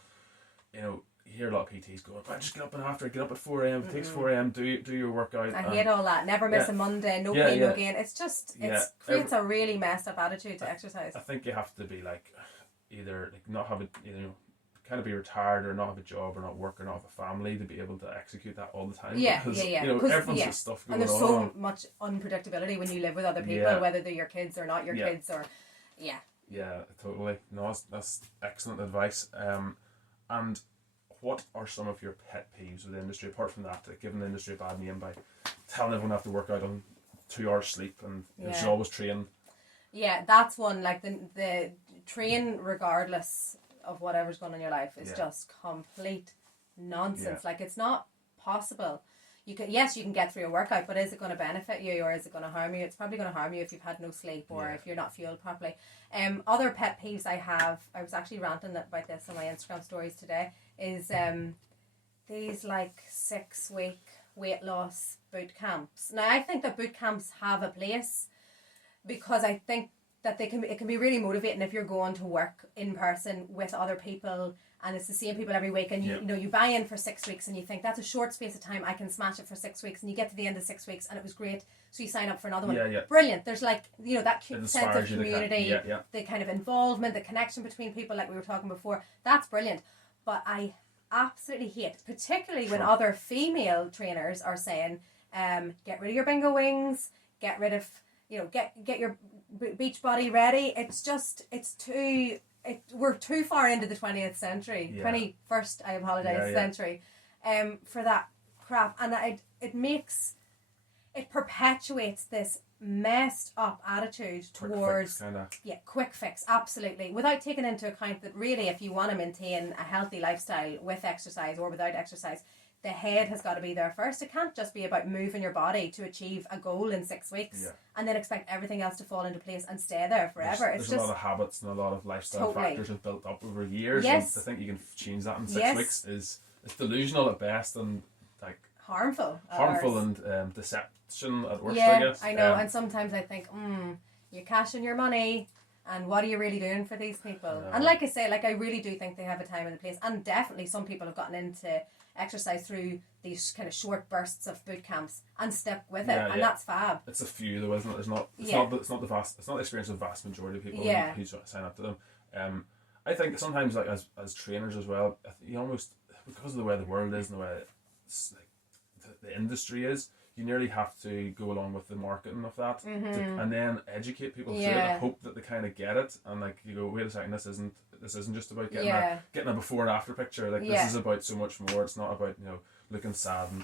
You know, you hear a lot of PTs going, "Well, just get up at 4 a.m. It takes 4 a.m. Do your workout." I hate all that. Never miss a Monday. No pain, no gain. It's just creates a really messed up attitude to exercise. I think you have to be like either like not have kind of be retired or not have a job or not work or not have a family to be able to execute that all the time. Yeah. You know, everyone's got stuff going on. And there's so much unpredictability when you live with other people, whether they're your kids or not your kids or Yeah, totally. No, that's excellent advice. And what are some of your pet peeves with the industry, apart from that, like giving the industry a bad name by telling everyone they have to work out on 2 hours sleep and you should always train? Yeah, that's one. Like the train regardless of whatever's going on in your life is just complete nonsense. Like it's not possible. You can get through a workout, but is it going to benefit you or is it going to harm you? It's probably going to harm you if you've had no sleep or if you're not fueled properly. Other pet peeves I have, I was actually ranting about this on my Instagram stories today, is these like 6-week weight loss boot camps. Now I think that boot camps have a place because I think that it can be really motivating if you're going to work in person with other people and it's the same people every week and you buy in for 6 weeks and you think that's a short space of time, I can smash it for 6 weeks, and you get to the end of 6 weeks and it was great, so you sign up for another one. Brilliant. There's like, you know, that sense of community, the kind of involvement, the connection between people like we were talking before, that's brilliant. But I absolutely hate, particularly when other female trainers are saying, get rid of your bingo wings, get rid of, you know, get your beach body ready. It's just, we're too far into the 20th century, 21st, I apologise, century, for that crap. And it perpetuates this messed up attitude towards quick fix, absolutely, without taking into account that really if you want to maintain a healthy lifestyle with exercise or without exercise, the head has got to be there first. It can't just be about moving your body to achieve a goal in 6 weeks and then expect everything else to fall into place and stay there forever. There's a lot of habits and a lot of lifestyle factors have built up over years, and to think you can change that in 6 weeks is delusional at best and like harmful and deception at worst, I guess. I know, and sometimes I think, you're cashing your money and what are you really doing for these people? And like I say, like I really do think they have a time and a place, and definitely some people have gotten into exercise through these kind of short bursts of boot camps and stuck with it, and that's fab. It's a few though, isn't it? It's not the experience of the vast majority of people who sign up to them. I think sometimes like as trainers as well, you almost, because of the way the world is and the way it's like the industry is, you nearly have to go along with the marketing of that and then educate people through it and hope that they kind of get it, and like you go, wait a second, this isn't just about getting a before and after picture, like this is about so much more. It's not about, you know, looking sad and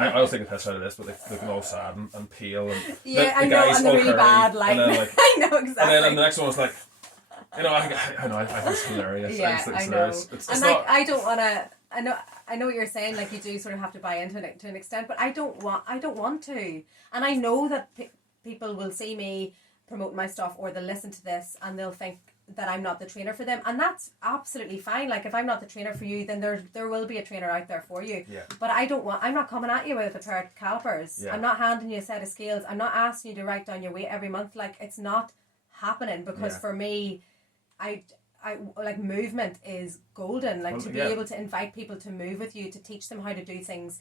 I always take a piss out of this, but like looking all sad and pale and I know, and the really bad light. Like, I know exactly. And then the next one was like, you know, I know, I think it's hilarious. Yeah, I know. Hilarious. It's and like, I don't want to. I know what you're saying. Like you do sort of have to buy into it to an extent, but I don't want to. And I know that people will see me promoting my stuff, or they'll listen to this and they'll think, that I'm not the trainer for them, and that's absolutely fine. Like if I'm not the trainer for you, then there will be a trainer out there for you. Yeah. But I'm not coming at you with a pair of calipers. Yeah. I'm not handing you a set of scales. I'm not asking you to write down your weight every month. Like it's not happening, because for me, I like movement is golden. Like to be able to invite people to move with you, to teach them how to do things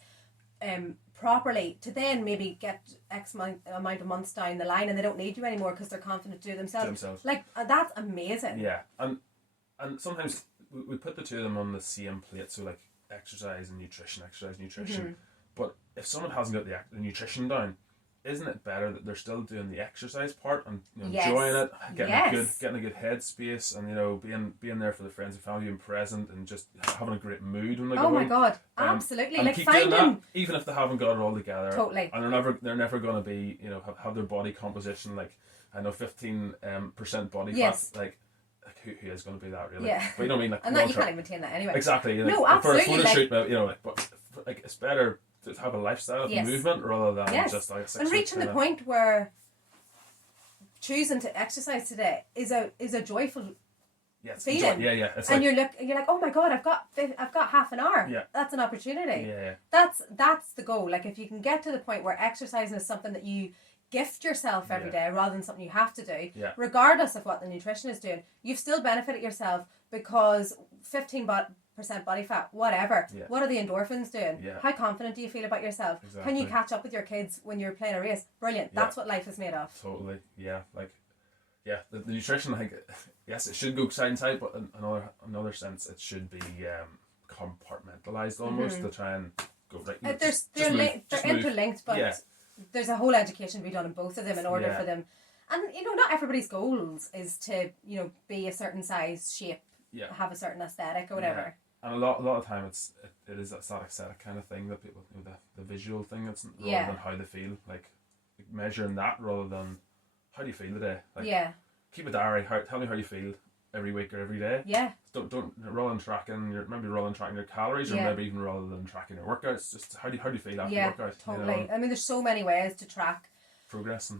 properly, to then maybe get X amount of months down the line and they don't need you anymore because they're confident to do it themselves. Like that's amazing. Yeah, and sometimes we put the two of them on the same plate, so like exercise and nutrition. Mm-hmm. But if someone hasn't got the nutrition down, isn't it better that they're still doing the exercise part and enjoying it, getting a good headspace, and being there for the friends and family, being present, and just having a great mood when they go home? Oh my god, absolutely! And like keep finding doing that, even if they haven't got it all together. Totally. And they're never going to be have their body composition like 15% body fat, like who is going to be that really? Yeah. But you know what I mean, like, and that you can't even maintain that anyway. Exactly. Like, no, absolutely. For a photo shoot, but like it's better to have a lifestyle of movement rather than just like a and reaching the point where choosing to exercise today is a joyful feeling. It's and like, you're like, oh my god, I've got half an hour. Yeah. That's an opportunity. Yeah. That's the goal. Like if you can get to the point where exercising is something that you gift yourself every day rather than something you have to do, regardless of what the nutrition is doing, you've still benefited yourself, because 15% body fat, whatever. Yeah. What are the endorphins doing? Yeah. How confident do you feel about yourself? Exactly. Can you catch up with your kids when you're playing a race? Brilliant. Yeah. That's what life is made of. Totally. Yeah. Like, the nutrition, like, yes, it should go side and side, but in another sense, it should be compartmentalized almost to try and go right. They're interlinked, but there's a whole education to be done in both of them in order for them. And not everybody's goals is to be a certain size, shape, have a certain aesthetic or whatever. And a lot of time it is that aesthetic kind of thing that people the visual thing, it's rather than how they feel, like measuring that rather than how do you feel today. Like, keep a diary. Tell me how you feel every week or every day. Yeah. Don't rather than tracking your calories, or maybe even rather than tracking your workouts. Just how do you feel after workout? Totally. I mean, there's so many ways to track progress,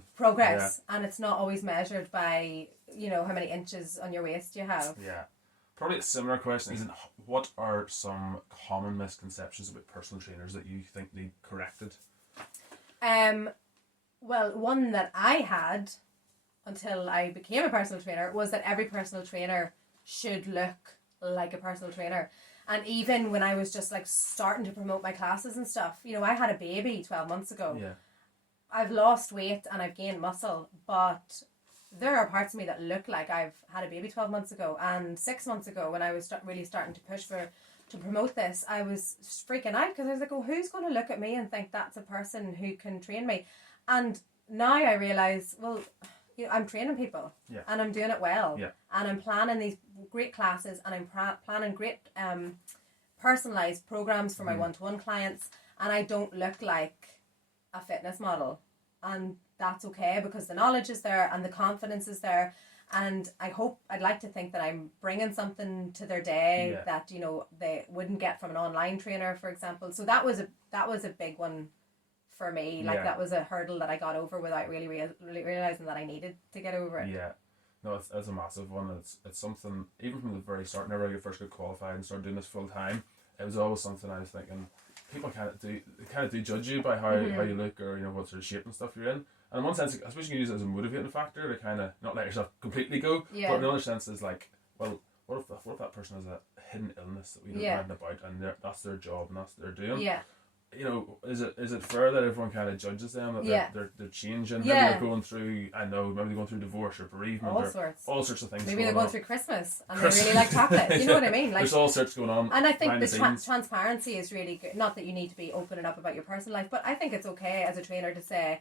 and it's not always measured by how many inches on your waist you have. Yeah. Probably a similar question is, what are some common misconceptions about personal trainers that you think need corrected? Well, one that I had until I became a personal trainer was that every personal trainer should look like a personal trainer. And even when I was just like starting to promote my classes and stuff, I had a baby 12 months ago. Yeah. I've lost weight and I've gained muscle, but there are parts of me that look like I've had a baby 12 months ago. And 6 months ago, when I was really starting to push to promote this, I was freaking out because I was like, oh, who's going to look at me and think that's a person who can train me? And now I realise, well, I'm training people, and I'm doing it well, and I'm planning these great classes, and I'm planning great personalised programs for my one-to-one clients, and I don't look like a fitness model, and that's okay because the knowledge is there and the confidence is there, and I'd like to think that I'm bringing something to their day that they wouldn't get from an online trainer, for example. So that was a big one for me. Like that was a hurdle that I got over without really realizing that I needed to get over it. Yeah, no, it's a massive one. It's something, even from the very start, whenever I first got qualified and started doing this full time, it was always something I was thinking, people kind of do judge you by how you look, or what sort of shape and stuff you're in. And in one sense, I suppose you can use it as a motivating factor to kind of not let yourself completely go. Yeah. But in another sense, is like, well, what if that person has a hidden illness that we don't know about, and that's their job and that's what they're doing? Yeah. Is it fair that everyone kind of judges them, that they're changing? Maybe they're going through, maybe they're going through divorce or bereavement, all sorts of things. Maybe they're going through Christmas and they really like chocolate. You know what I mean? Like, there's all sorts going on. And I think the transparency is really good. Not that you need to be open up about your personal life, but I think it's okay as a trainer to say,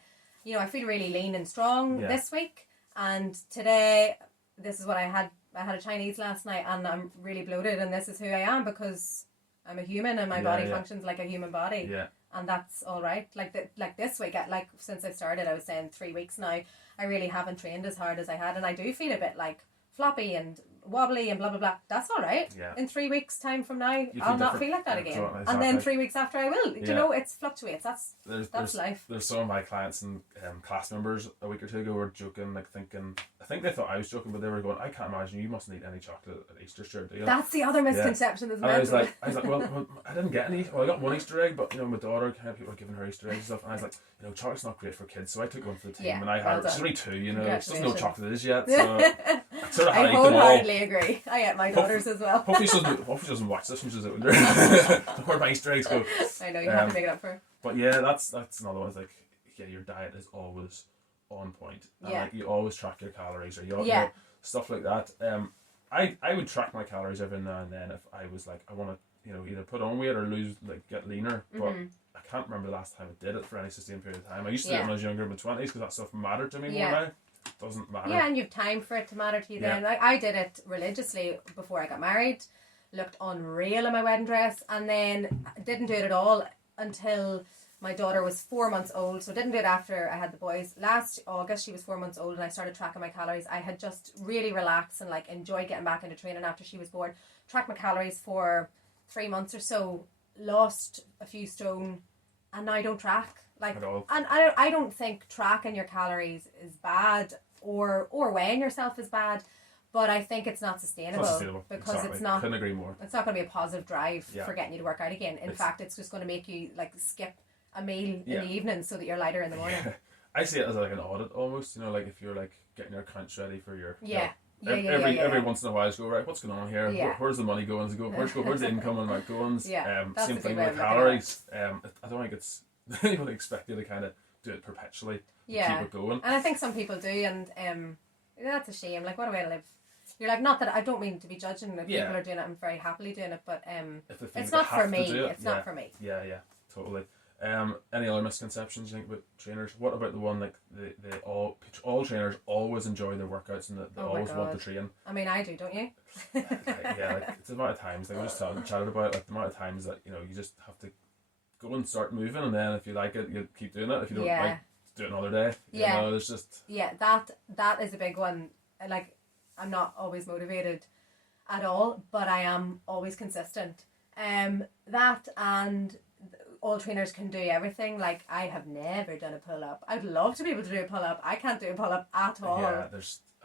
I feel really lean and strong this week, and today this is what I had. I had a Chinese last night, and I'm really bloated, and this is who I am because I'm a human and my body functions like a human body. Yeah. And that's all right. Like this week, since I started, I was saying 3 weeks now, I really haven't trained as hard as I had, and I do feel a bit like floppy and wobbly and blah blah blah. That's all right. Yeah. In 3 weeks' time from now, feel I'll not different. feel like that Yeah, again. exactly. And then 3 weeks after, I will. Yeah. You know, it fluctuates. That's There's life. There's some of my clients and class members a week or two ago were joking, like thinking, I think they thought I was joking, but they were going, I can't imagine you mustn't eat any chocolate at Easter, sure, do you? That's the other misconception. And I was like, well, I didn't get any. Well, I got one Easter egg, but you know, my daughter, kind of people were giving her Easter eggs and stuff, and I was like, you know, chocolate's not great for kids, so I took one for the team, Yeah, and I well had she's done. only 2, you know, she doesn't know what chocolate is yet, so I sort of I had to eat them all. wholeheartedly agree. I ate my daughters as well. Hopefully she doesn't watch this when she's older. Where my Easter eggs go. I know, you have to make it up for her. But yeah, that's another one. It's like, yeah, your diet is always on point. And Yeah. like, you always track your calories, or you Yeah. know, stuff like that. I would track my calories every now and then if I was like, I want to, you know, either put on weight or lose, like get leaner. But I can't remember the last time I did it for any sustained period of time. I used to do it when I was younger, in my 20s, because that stuff mattered to me more now. It doesn't matter. Yeah, and you've time for it to matter to you then. Yeah. Like, I did it religiously before I got married. Looked unreal in my wedding dress, and then didn't do it at all until my daughter was 4 months old. So didn't do it after I had the boys. Last August she was 4 months old and I started tracking my calories. I had just really relaxed and like enjoyed getting back into training after she was born. Tracked my calories for 3 months or so, lost a few stone, and now I don't track. Like, At all. and I don't think tracking your calories is bad or weighing yourself is bad, but I think it's not sustainable, because exactly. it's not. Couldn't agree more. It's not going to be a positive drive Yeah. for getting you to work out again. In fact, it's just going to make you like skip a meal in the evening so that you're lighter in the morning. I see it as like an audit almost. You know, like if you're like getting your accounts ready for your Yeah. Every once in a while, I just go, right, what's going on here? Yeah. Where's the money going? Where's the income and like going? Yeah, that's same a thing good way with the of looking at calories. I don't think it's anyone expect you to kind of do it perpetually. Yeah. Keep it going. And I think some people do, and that's a shame. Like, what a way to live. You're like, not that I don't mean to be judging if people are doing it. I'm very happily doing it, but If they feel it's they not have for to me. do it, It's not for me. Yeah, totally. Any other misconceptions you think about trainers? What about the one like they all trainers always enjoy their workouts and they Oh my always want to God. train? I mean, I do, don't you? Like it's the amount of times like we just chatted about like the amount of times that you know you just have to go and start moving, and then if you like it you keep doing it. If you don't like, do it another day. You know, there's just that is a big one. Like, I'm not always motivated at all, but I am always consistent. That and all trainers can do everything. Like, I have never done a pull-up. I'd love to be able to do a pull-up. I can't do a pull-up at all. yeah.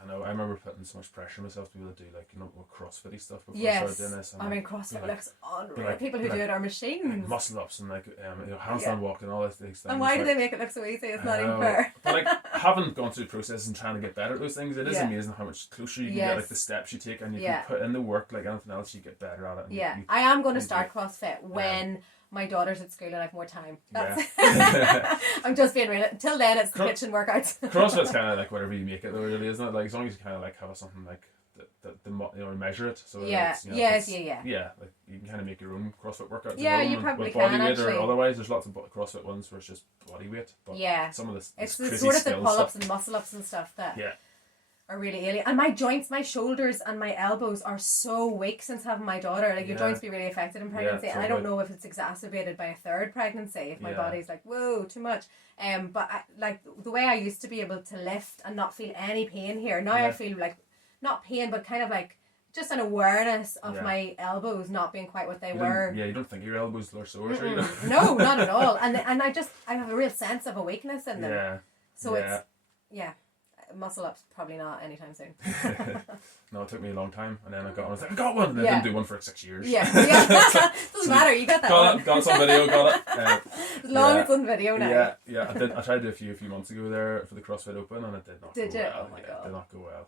I know. I remember putting so much pressure on myself to be able to do like, you know, more CrossFit stuff before I started doing this. And I mean, CrossFit looks unreal. like- People who like- do it are machines. muscle ups and like you know, handstand walking, all these things. And why do like, they make it look so easy? It's not I even know. fair. But like having gone through the process and trying to get better at those things, it is Yeah. amazing how much closer you can Yes. get, like the steps you take, and you Yeah. can put in the work like anything else, you get better at it. And Yeah, you, I am going to you start do. CrossFit when my daughter's at school and I have more time. Yeah. That's I'm just being real. Until then, it's the Cro- kitchen workouts. CrossFit's kind of like whatever you make it, though, really, isn't it? Like as long as you kind of like have something like that you know, measure it. So Yeah. it's, you know, Yes, if it's- yeah. like you can kind of make your own CrossFit workouts. Yeah, at home you and probably with body can, weight actually. or otherwise. There's lots of CrossFit ones where it's just body weight. But Yeah. some of this It's crazy sort of the skill pull-ups stuff. and muscle-ups and stuff that Yeah. are really alien. And my joints, my shoulders and my elbows are so weak since having my daughter. Like, your Yeah. joints be really affected in pregnancy. Yeah, and I don't totally. know if it's exacerbated by a third pregnancy, if my Yeah. body's like, whoa, too much. But like the way I used to be able to lift and not feel any pain here, now I Yeah. feel like, not pain, but kind of like just an awareness of Yeah. my elbows not being quite what they You were. don't- Yeah, you don't think your elbows are sore, sure you don't? No, not at all. And I have a real sense of a weakness in them. Yeah. So yeah. muscle ups probably not anytime soon. No, it took me a long time, and then I was like, I got one, and I Yeah. didn't do one for like 6 years. Yeah. Doesn't matter. You got that got one. it, got some video, got it. As long yeah. as it's on video now. Yeah. I tried to do a few months ago there for the CrossFit Open, and it did not Did go you? well. Oh my Yeah, God. it did not go well.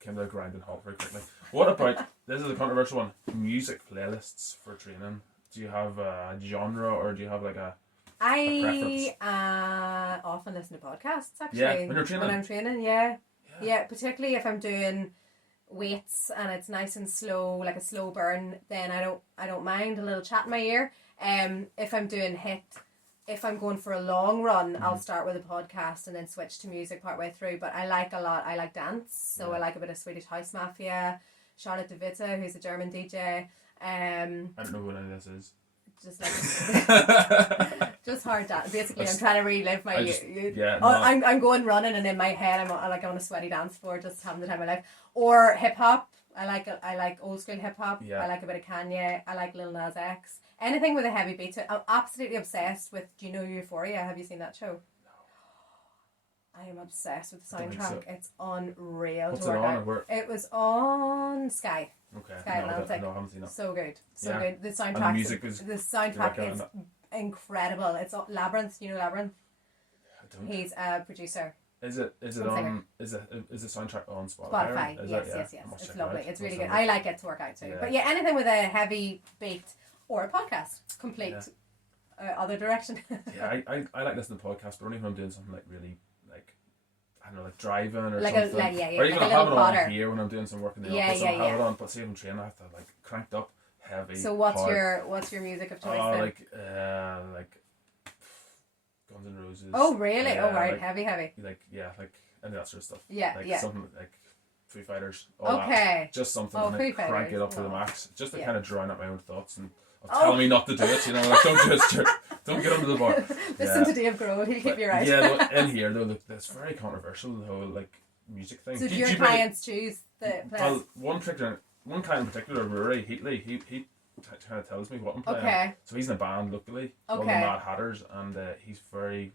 Came to a grinding halt very quickly. What about, this is a controversial one, music playlists for training? Do you have a genre, or do you have like a I often listen to podcasts actually. Yeah, when you're training. When I'm training, yeah. Particularly if I'm doing weights and it's nice and slow, like a slow burn, then I don't mind a little chat in my ear. If I'm doing HIIT, if I'm going for a long run, I'll start with a podcast and then switch to music partway through. But I like dance, so I like a bit of Swedish House Mafia, Charlotte de Witte, who's a German DJ. I don't know who any of this is. Just like just hard dance. Basically, I'm trying to relive my I'm going running and in my head I'm on a sweaty dance floor, just having the time of my life. Or hip hop. I like old school hip hop. Yeah. I like a bit of Kanye. I like Lil Nas X. Anything with a heavy beat to it. I'm absolutely obsessed with. Do you know Euphoria? Have you seen that show? I am obsessed with the I don't think soundtrack. so. It's unreal What's to it work on? out. Or where? It was on Sky. Okay. Sky Atlantic. No, I haven't seen it. So good. So Yeah. good. The soundtrack. And the music was. The soundtrack like, is incredible. It's Labyrinth. Do you know Labyrinth? I don't. He's a producer. Is it Some on? singer. Is the soundtrack on Spotify? Spotify. Is Yes, it? Yeah. yes, I yes. must It's check it lovely. out. It's really Must good. have I like it to work out too. Yeah. But yeah, anything with a heavy beat or a podcast, complete other direction. Yeah, I like listening to podcasts, but only when I'm doing something like really like I don't know, like driving or Like something. a- yeah, or even like a I have it little on podder. here when I'm doing some work in the Yeah, office. yeah, I'll have yeah. it on, but say if I'm training, I have to have like cranked up, heavy. So what's hard. your music of choice Oh, then? like Guns N' Roses. Oh really? Yeah, Oh right, like, heavy. like any of that sort of stuff. Yeah, Like yeah. something like Foo Fighters. All Okay. that. Just something Oh, and then Foo crank Fighters. it up to the Oh. max, just to Yeah. kind of drown out my own thoughts and of Oh. telling me not to do it. You know, like don't do it, Stuart. Don't get under the bar. Listen Yeah. to Dave Grohl, he'll keep But, you right. Yeah, no, in here though, it's very controversial, the whole like music thing. So do Do your you bring- clients choose the Well, one client in particular, Rory Heatley, he kind of tells me what I'm playing. Okay. So he's in a band locally called the Okay. Mad Hatters, and he's very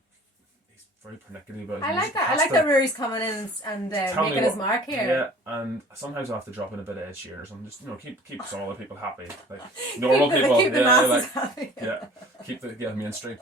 pernickety about his I like music. that. I Has like to that Rory's coming in and tell me making his what- mark here. Yeah, and sometimes I have to drop in a bit of Ed Sheeran or something. Just keep some other people happy, like normal people. Keep the yeah, masses like happy. yeah, keep the mainstream.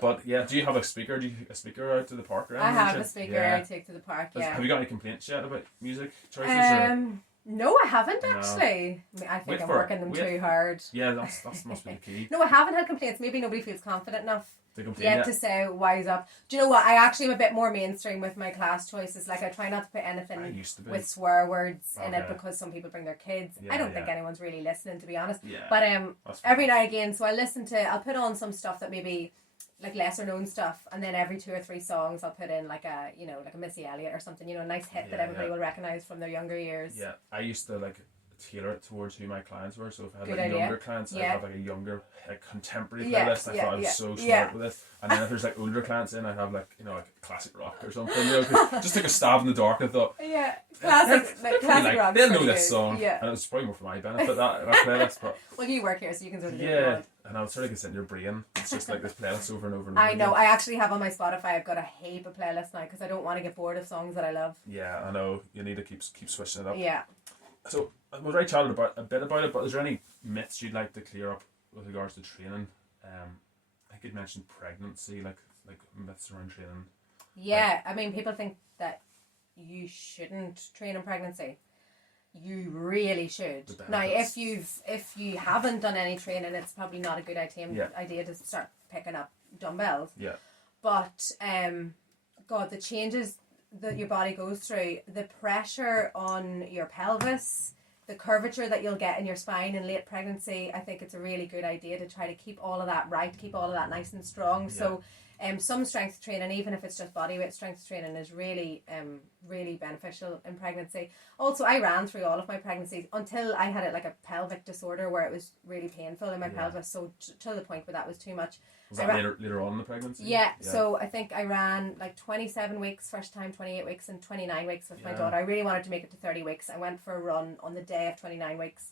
But yeah, do you have a speaker? Do you a speaker out to the park? Or I anything, have a Richard? speaker Yeah. I take to the park, yeah. Have you got any complaints yet about music choices? Or? No, I haven't No. actually. I mean, I think Wait I'm for it. working them Wait. too hard. Yeah, that must be the key. No, I haven't had complaints. Maybe nobody feels confident enough To complain, yet yeah. to say wise up. Do you know what? I actually am a bit more mainstream with my class choices. Like I try not to put I anything used to be. with swear words in it Okay. because some people bring their kids. Yeah, I don't think yeah. anyone's really listening, to be honest. Yeah. But That's every fine. now and again, so I'll put on some stuff that maybe like lesser known stuff, and then every 2 or 3 songs I'll put in like a Missy Elliott or something, a nice hit that Yeah, everybody yeah. will recognise from their younger years. Yeah, I used to like tailor it towards who my clients were. So if I had Good like idea. younger clients, I'd Yeah. have like a younger contemporary Yeah, playlist. I yeah, thought I was yeah, so smart yeah. with it. And then if there's like older clients in, I'd have like like classic rock or something. Just take a stab in the dark. I thought Yeah, classic, they'll classic rock. they'll know this song. Yeah. And it was probably more for my benefit that playlist. But Well, you work here, so you can sort of do what you yeah, want. and I would sort of get in your brain. It's just like this playlist over and over and over. I know. again. I actually have on my Spotify. I've got a heap of playlists now because I don't want to get bored of songs that I love. Yeah, I know. You need to keep switching it up. Yeah. So we've already chatted a bit about it, but is there any myths you'd like to clear up with regards to training? I think you'd mentioned pregnancy, like myths around training. Yeah, I mean, people think that you shouldn't train in pregnancy. You really should. The Now, benefits. if you haven't done any training, it's probably not a good Yeah. idea to start picking up dumbbells. Yeah. But God, the changes that your body goes through, the pressure on your pelvis, the curvature that you'll get in your spine in late pregnancy, I think it's a really good idea to try to keep all of that right, keep all of that nice and strong. So some strength training, even if it's just bodyweight strength training, is really really beneficial in pregnancy. Also, I ran through all of my pregnancies until I had like a pelvic disorder where it was really painful in my pelvis, so to the point where that was too much. Was that later on in the pregnancy? Yeah, so I think I ran like 27 weeks first time, 28 weeks and 29 weeks with my daughter. I really wanted to make it to 30 weeks. I went for a run on the day of 29 weeks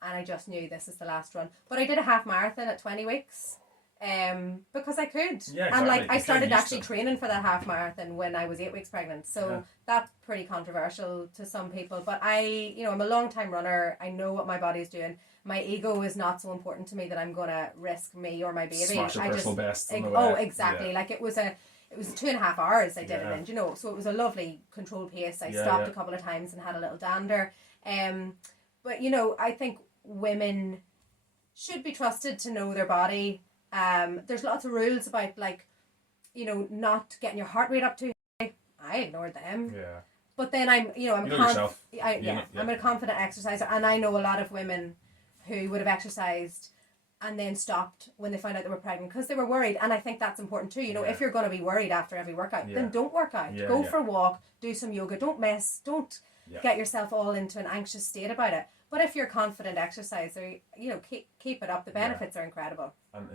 and I just knew this is the last run. But I did a half marathon at 20 weeks because I could. Yeah, And like exactly. I started You're used actually to- training for that half marathon when I was 8 weeks pregnant. So that's pretty controversial to some people. But I'm a long time runner. I know what my body's doing. My ego is not so important to me that I'm going to risk me or my baby. Smash your personal best on the Oh, way. exactly. Yeah. Like it was 2.5 hours I did Yeah. it in, so it was a lovely controlled pace. I Yeah, stopped yeah. a couple of times and had a little dander. But I think women should be trusted to know their body. There's lots of rules about not getting your heart rate up too high. I ignored them. Yeah. But then I'm yourself. I'm a confident exerciser, and I know a lot of women who would have exercised and then stopped when they found out they were pregnant because they were worried. And I think that's important too. If you're going to be worried after every workout, then don't work out. Yeah, Go yeah. for a walk, do some yoga. Don't Yeah. get yourself all into an anxious state about it. But if you're a confident exerciser, keep it up. The benefits are incredible. And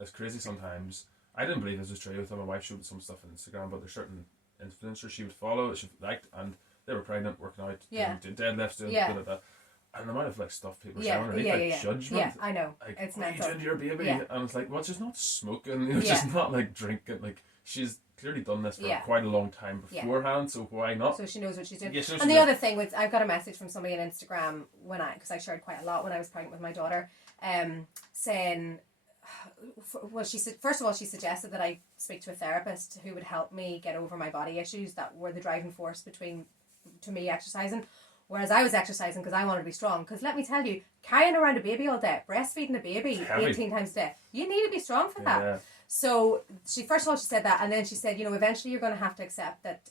it's crazy sometimes. I didn't believe this was true until my wife showed some stuff on Instagram, but there's certain influencers she would follow that she liked, and they were pregnant, working out, Yeah. doing deadlifts, doing Yeah. da. And the amount of like stuff people are Yeah, saying underneath, yeah, like yeah, yeah. judgment. Yeah, I know. Like, It's what are you mental. doing to your baby? Yeah. And it's like, well, she's not smoking, you know, Yeah. she's not like drinking. Like, she's clearly done this for Yeah. quite a long time Yeah. beforehand, so why not? So she knows what she's doing. Yeah, she knows And she the does. other thing was, I've got a message from somebody on Instagram because I shared quite a lot when I was pregnant with my daughter, saying, well, she said, first of all, she suggested that I speak to a therapist who would help me get over my body issues that were the driving force to me exercising. Whereas I was exercising because I wanted to be strong. Because let me tell you, carrying around a baby all day, breastfeeding a baby Heavy. 18 times a day, you need to be strong for that. Yeah. So first of all she said that, and then she said, eventually you're going to have to accept that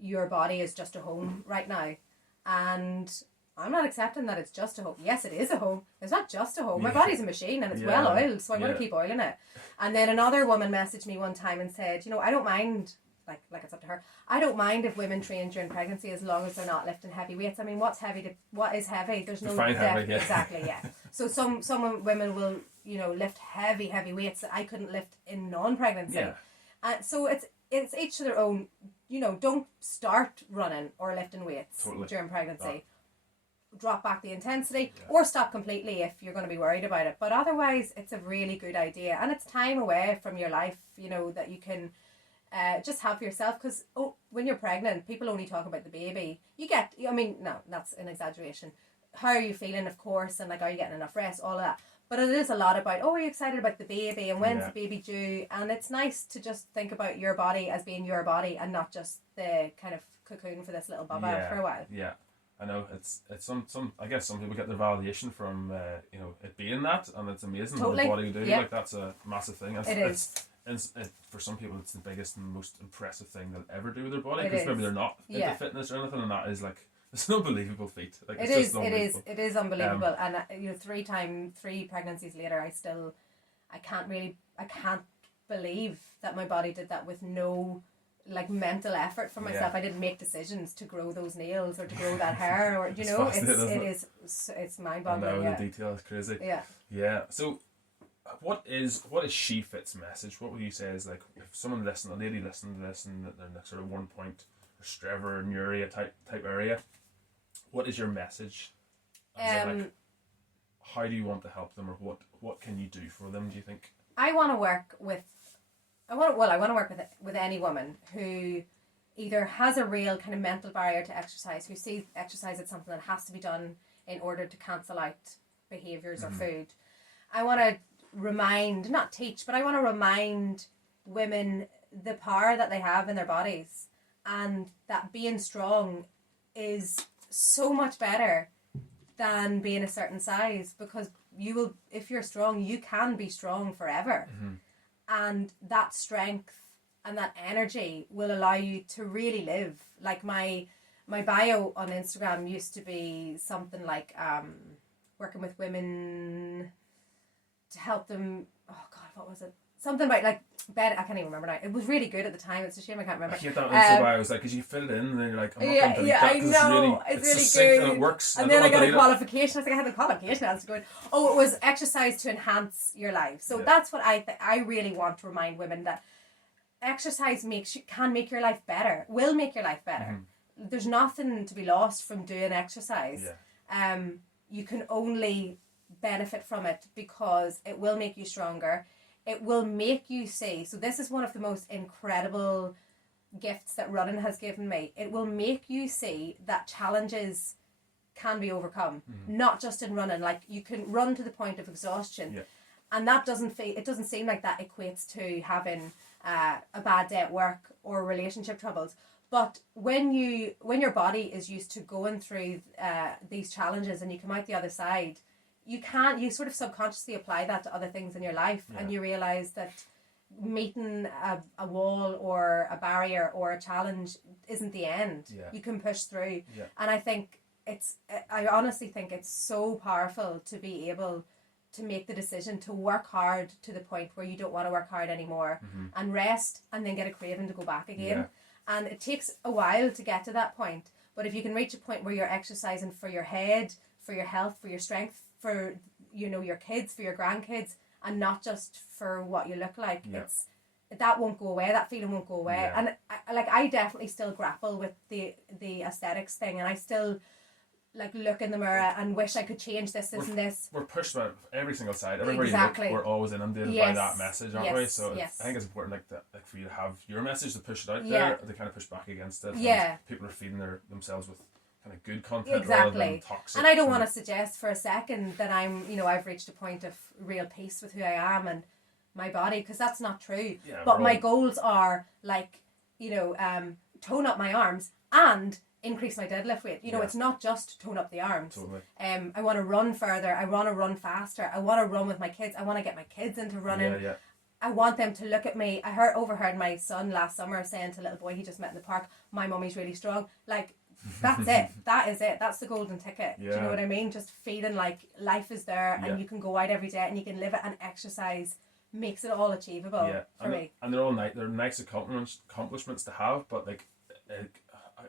your body is just a home right now. And I'm not accepting that it's just a home. Yes, it is a home. It's not just a home. My body's a machine and it's well oiled, so I'm going to keep oiling it. And then another woman messaged me one time and said, I don't mind, like it's up to her, I don't mind if women train during pregnancy as long as they're not lifting heavy weights. I mean, what is heavy? There's no Define heavy, yeah. Exactly, yeah. So some women will, lift heavy weights that I couldn't lift in non-pregnancy. Yeah. And so it's each to their own. Don't start running or lifting weights during pregnancy. Drop back the intensity or stop completely if you're going to be worried about it. But otherwise, it's a really good idea, and it's time away from your life, that you can just have for yourself. Because when you're pregnant, people only talk about the baby. No, that's an exaggeration. How are you feeling, of course, and are you getting enough rest, all of that. But it is a lot about, are you excited about the baby and when's the baby due? And it's nice to just think about your body as being your body and not just the kind of cocoon for this little baba for a while. Yeah. I know it's some I guess some people get their validation from it being that, and it's amazing what the body will do. Like, that's a massive thing. For some people, it's the biggest and most impressive thing they'll ever do with their body, because maybe they're not into fitness or anything, and that is like, it's an unbelievable feat. Like, it is unbelievable. And 3 pregnancies later, I can't believe that my body did that with no mental effort for myself. I didn't make decisions to grow those nails or to grow that hair, or it's mind-boggling. And the detail is crazy. Yeah. So what is SHEEfit's message? What would you say is, like, if someone a lady listening to this and they're in that sort of 1 point or Streva or Nuria type area, what is your message? How do you want to help them, or what can you do for them, do you think? I want to work with any woman who either has a real kind of mental barrier to exercise, who sees exercise as something that has to be done in order to cancel out behaviours or food. I want to not teach, but I want to remind women the power that they have in their bodies, and that being strong is so much better than being a certain size, because if you're strong, you can be strong forever. And that strength and that energy will allow you to really live. Like, my bio on Instagram used to be something like working with women to help them. Oh God, what was it? Something about bed. I can't even remember now. It was really good at the time. It's a shame I can't remember. I hate that Insta bio. It's like, because you fill it in and then you're like, I'm not going to delete that, I know. It's really good. And it works. And then I got a qualification. I had the qualification. I was going, it was exercise to enhance your life. So that's what I really want to remind women, that exercise can make your life better. Will make your life better. There's nothing to be lost from doing exercise. You can only benefit from it because it will make you stronger. It will make you see. So this is one of the most incredible gifts that running has given me. It will make you see that challenges can be overcome, not just in running. Like, you can run to the point of exhaustion, and that doesn't seem like that equates to having a bad day at work or relationship troubles. But when your body is used to going through these challenges and you come out the other side, you sort of subconsciously apply that to other things in your life, and you realise that meeting a wall or a barrier or a challenge isn't the end. You can push through. And I honestly think it's so powerful to be able to make the decision to work hard to the point where you don't want to work hard anymore, and rest, and then get a craving to go back again. And it takes a while to get to that point, but if you can reach a point where you're exercising for your head, for your health, for your strength, for your kids, for your grandkids, and not just for what you look like, that won't go away. That feeling won't go away. Yeah. And I definitely still grapple with the aesthetics thing, and I still like look in the mirror and wish I could change this and this. We're pushed by every single side. Everywhere Exactly. you look, we're always inundated by that message, aren't we? So yes. I think it's important like for you to have your message to push it out Yeah. there, to kind of push back against it. Yeah. And people are feeding themselves with kind of good content rather Exactly. than toxic. And I don't want to suggest for a second that I've reached a point of real peace with who I am and my body, because that's not true. Yeah, but my goals are like, tone up my arms and increase my deadlift weight. It's not just tone up the arms. Totally. I want to run further. I want to run faster. I want to run with my kids. I want to get my kids into running. Yeah, yeah. I want them to look at me. I overheard my son last summer saying to a little boy he just met in the park, "My mummy's really strong." Like, that's it. That is it. That's the golden ticket. Yeah. Do you know what I mean? Just feeling like life is there and you can go out every day and you can live it, and exercise makes it all achievable for me. And they're all they're nice accomplishments to have, but like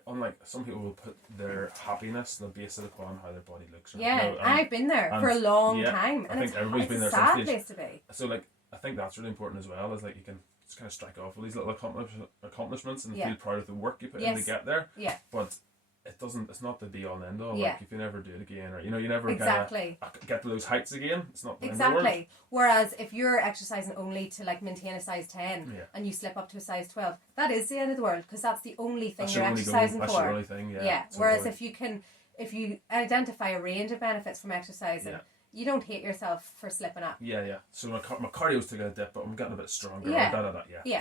unlike some people will put their happiness, they'll base it upon how their body looks. I've been there for a long time, and I think everybody's been there. It's a sad place to be. So like, I think that's really important as well. Is like you can just kind of strike off with these little accomplishments and feel proud of the work you put in to get there. Yeah. But it's not the be all and end all. Yeah. Like if you never do it again, or you never exactly get to those heights again, it's not the exactly. end of the world. Whereas if you're exercising only to like maintain a size 10 and you slip up to a size 12, that is the end of the world, because that's the only thing you're exercising for. That's the only thing. Yeah. Whereas if you identify a range of benefits from exercising, you don't hate yourself for slipping up. Yeah. So my cardio's taking a dip, but I'm getting a bit stronger. Yeah,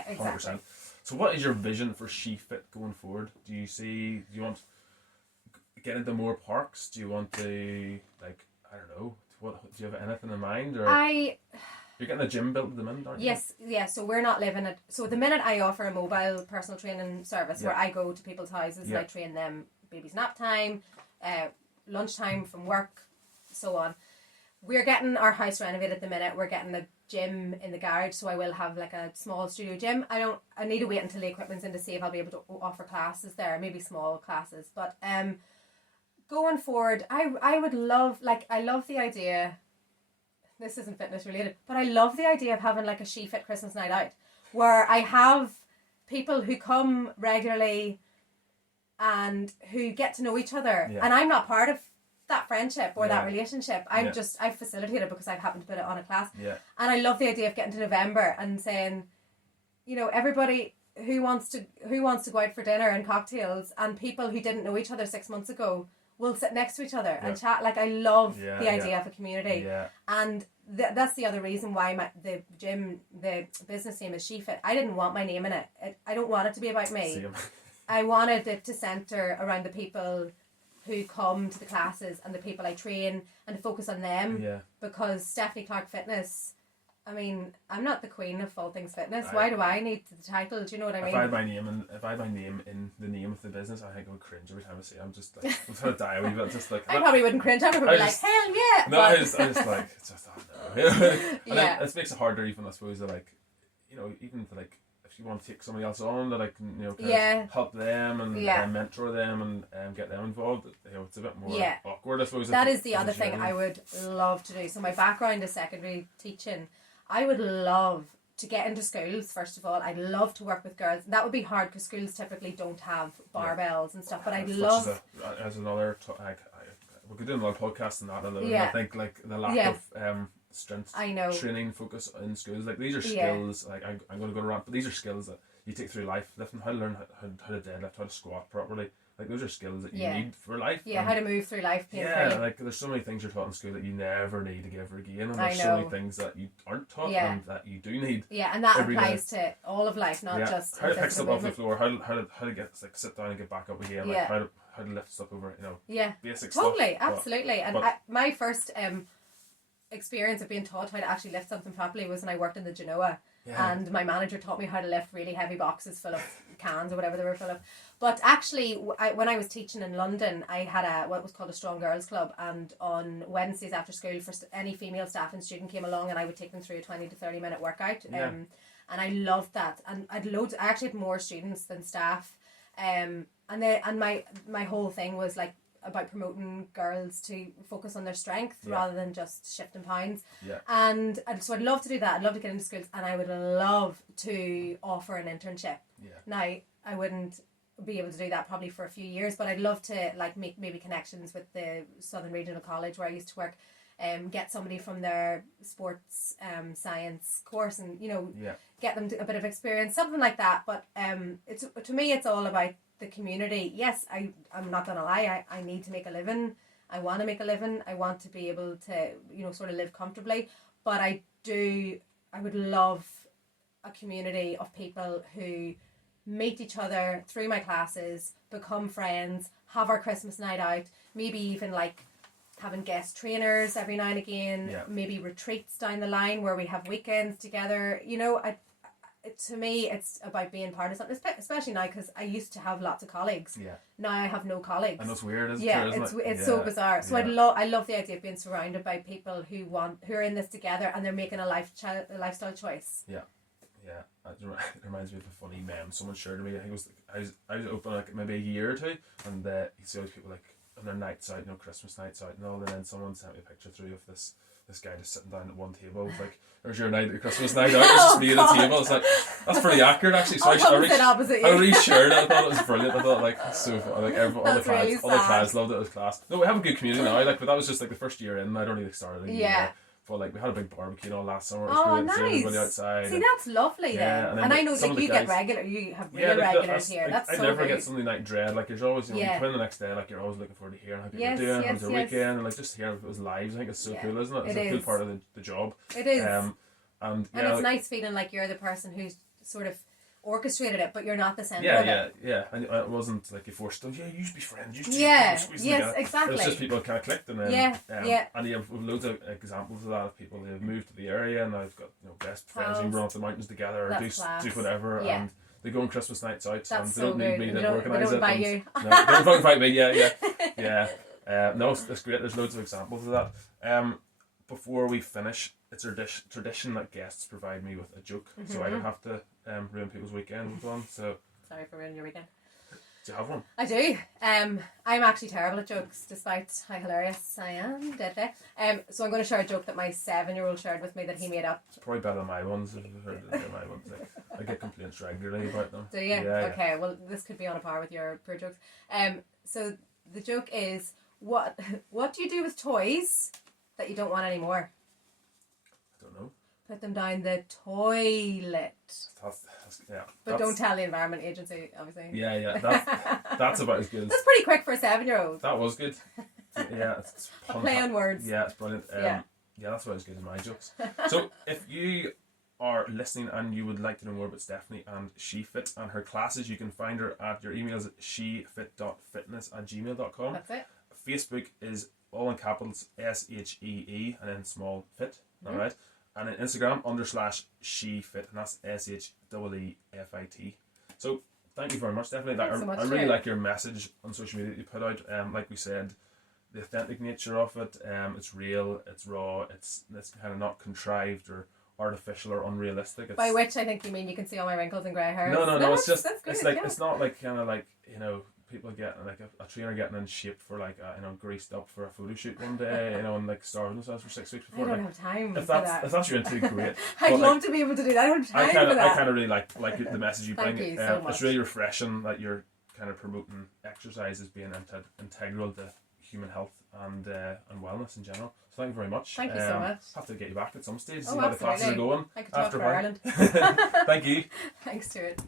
exactly. 100%. So what is your vision for SHEEfit going forward? Do you want get into more parks? Do you want to, like, I don't know, do you have anything in mind? Or you're getting a gym built at the minute, aren't you? Yes, yeah. So we're not living at. So at the minute I offer a mobile personal training service where I go to people's houses and I train them baby's nap time, lunchtime from work, so on. We're getting our house renovated at the minute. We're getting a gym in the garage, so I will have like a small studio gym. I need to wait until the equipment's in to see if I'll be able to offer classes there, maybe small classes. But going forward, I would love, like, I love the idea, this isn't fitness related, but I love the idea of having like a SHEEfit Christmas night out, where I have people who come regularly and who get to know each other, and I'm not part of that friendship or that relationship. I facilitate it because I've happened to put it on a class. And I love the idea of getting to November and saying, everybody who wants to go out for dinner and cocktails, and people who didn't know each other 6 months ago will sit next to each other and chat. Like, I love the idea of a community. And that's the other reason why the business name is SHEEfit. I didn't want my name in it. I don't want it to be about me. Same. I wanted it to centre around the people who come to the classes and the people I train, and to focus on them. Because Stephanie Clarke Fitness, I mean, I'm not the queen of all things fitness. Why do I need the title? Do you know what I mean? If I had my name in the name of the business, I think I would cringe every time I see it. I'm just like, I'm trying to die a wee bit. Just like, I probably wouldn't cringe. I would be like, hell yeah. No, I just like, it's just, oh no. And then it makes it harder, even, I suppose, to like, even to like, if you want to take somebody else on, that I can, kind of help them and mentor them and get them involved. It's a bit more awkward, I suppose. That is the other thing I would love to do. So my background is secondary teaching. I would love to get into schools, first of all. I'd love to work with girls. That would be hard because schools typically don't have barbells and stuff, but I'd love... As another... we could do another podcast on that alone. I think, like, the lack of strength training focus in schools. Like, these are skills, like, I'm going to go around, but these are skills that you take through life. How to learn how to deadlift, how to squat properly. Like, those are skills that you need for life. Yeah, how to move through life pain-free. Yeah, like, there's so many things you're taught in school that you never need to ever again. And there's so many things that you aren't taught and that you do need. Yeah, and that applies to all of life, not just... How to pick stuff off the floor, how to get, like, sit down and get back up again, like, how to lift stuff over, basic stuff. Totally, absolutely. And my first experience of being taught how to actually lift something properly was when I worked in the Genoa. And my manager taught me how to lift really heavy boxes full of cans or whatever they were full of. But actually, when I was teaching in London, I had what was called a Strong Girls Club, and on Wednesdays after school, for any female staff and student came along, and I would take them through a 20 to 30 minute workout. And I loved that. And I actually had more students than staff. And my whole thing was like, about promoting girls to focus on their strength Yeah. rather than just shifting pounds. Yeah. And so I'd love to do that. I'd love to get into schools, and I would love to offer an internship. Yeah. Now, I wouldn't be able to do that probably for a few years, but I'd love to like make maybe connections with the Southern Regional College where I used to work, get somebody from their sports science course, and Yeah. get them a bit of experience, something like that. But it's, to me, it's all about the community. Yes, I'm not gonna lie, I need to make a living. I want to make a living. I want to be able to sort of live comfortably, but I would love a community of people who meet each other through my classes, become friends, have our Christmas night out, maybe even like having guest trainers every now and again, Yeah. maybe retreats down the line where we have weekends together. To me, it's about being part of something, especially now because I used to have lots of colleagues. Yeah. Now I have no colleagues. And that's weird, isn't Yeah, it? it's so bizarre. So Yeah. I love the idea of being surrounded by people who are in this together and they're making a lifestyle choice. Yeah, it reminds me of a funny meme someone shared to me. I think I was open like maybe a year or two, and you see all these people like on their nights out, Christmas nights out and all, and then someone sent me a picture through of this guy just sitting down at one table with like, "There's your night, Christmas night out." It's just me at the table. It's like, that's pretty accurate actually. So I opposite you. reshared it. I thought it was brilliant. I thought like it's so fun. Like all the That's really class loved it. It was class. No, we have a good community now. Like, but that was just like the first year in. I'd only started. Yeah. But like we had a big barbecue and all last summer. It was Oh, great. nice. Seeing everybody outside. See, that's lovely Yeah, then. and I know some that of the you get guys- regular. You have Yeah, real like regulars here. That's I so never good. get Sunday night dread. Like there's always, you Yeah. come in the next day, like you're always looking forward to hearing how people Yes, are doing, yes, how's their yes. weekend, and like just hearing people's lives. I think it's so Yeah, cool, isn't it? It's it a cool is. part of the job. It is. And And it's nice feeling like you're the person who's sort of orchestrated it, but you're not the centre of it. yeah. And it wasn't like you forced them. Yeah, you should be friends. You should Yeah, squeeze them yes, together. exactly. It was just people kind of clicked, and then Yeah. And you have loads of examples of that of people who have moved to the area, and I've got best friends who Pals. run up the mountains together, or That's do class. whatever, Yeah. and they go on Christmas nights out, and That's they so don't need good. me They to don't organise it. invite and- you. No, they don't invite me. Yeah. No, it's great. There's loads of examples of that. Before we finish, it's our tradition that guests provide me with a joke, so I don't have to ruin people's weekend with one. So, Sorry for ruining your weekend. do you have one? I do. I'm actually terrible at jokes, despite how hilarious I am. Deadly. So I'm going to share a joke that my 7-year-old shared with me that he made up. It's probably better than my ones. If you've heard my ones. I get complaints regularly about them. Do you? Yeah. Okay. Well, this could be on a par with your poor jokes. So the joke is, what do you do with toys that you don't want anymore? I don't know. Put them down the toilet. But don't tell the Environment Agency, obviously. Yeah. That's about as good as. That's pretty quick for a 7-year-old. That was good. Yeah, it's A play on words. Yeah, it's brilliant. Yeah. Yeah, that's about as good as my jokes. So, if you are listening and you would like to know more about Stephanie and SHEEfit and her classes, you can find her at your emails at sheefit.fitness@gmail.com. That's it. Facebook is all in capitals SHEE and then small fit. Mm-hmm. Alright. And then Instagram /SHEEfit, and that's SHEEFIT. So thank you very much, Stephanie. Thanks so much, I really Stuart. like your message on social media that you put out. Like we said, the authentic nature of it. It's real, it's raw, it's kind of not contrived or artificial or unrealistic. It's, By which I think you mean you can see all my wrinkles and grey hairs. no, it's just that's good, it's like yeah. it's not like kind of like people getting like a trainer getting in shape for like greased up for a photo shoot one day, and like starving themselves for 6 weeks I before. don't Like, have time if for that. that's what you're into, great. I'd But, love to be able to do that. I don't have time for that. I kind of really like the message you bring. Thank you so much. It's really refreshing that you're kind of promoting exercise as being integral to human health and wellness in general. So thank you very much. Thank you so much. Have to get you back at some stage. Oh, See how the classes are absolutely. going. I could talk after for Bar. Ireland. Thank you. Thanks to it.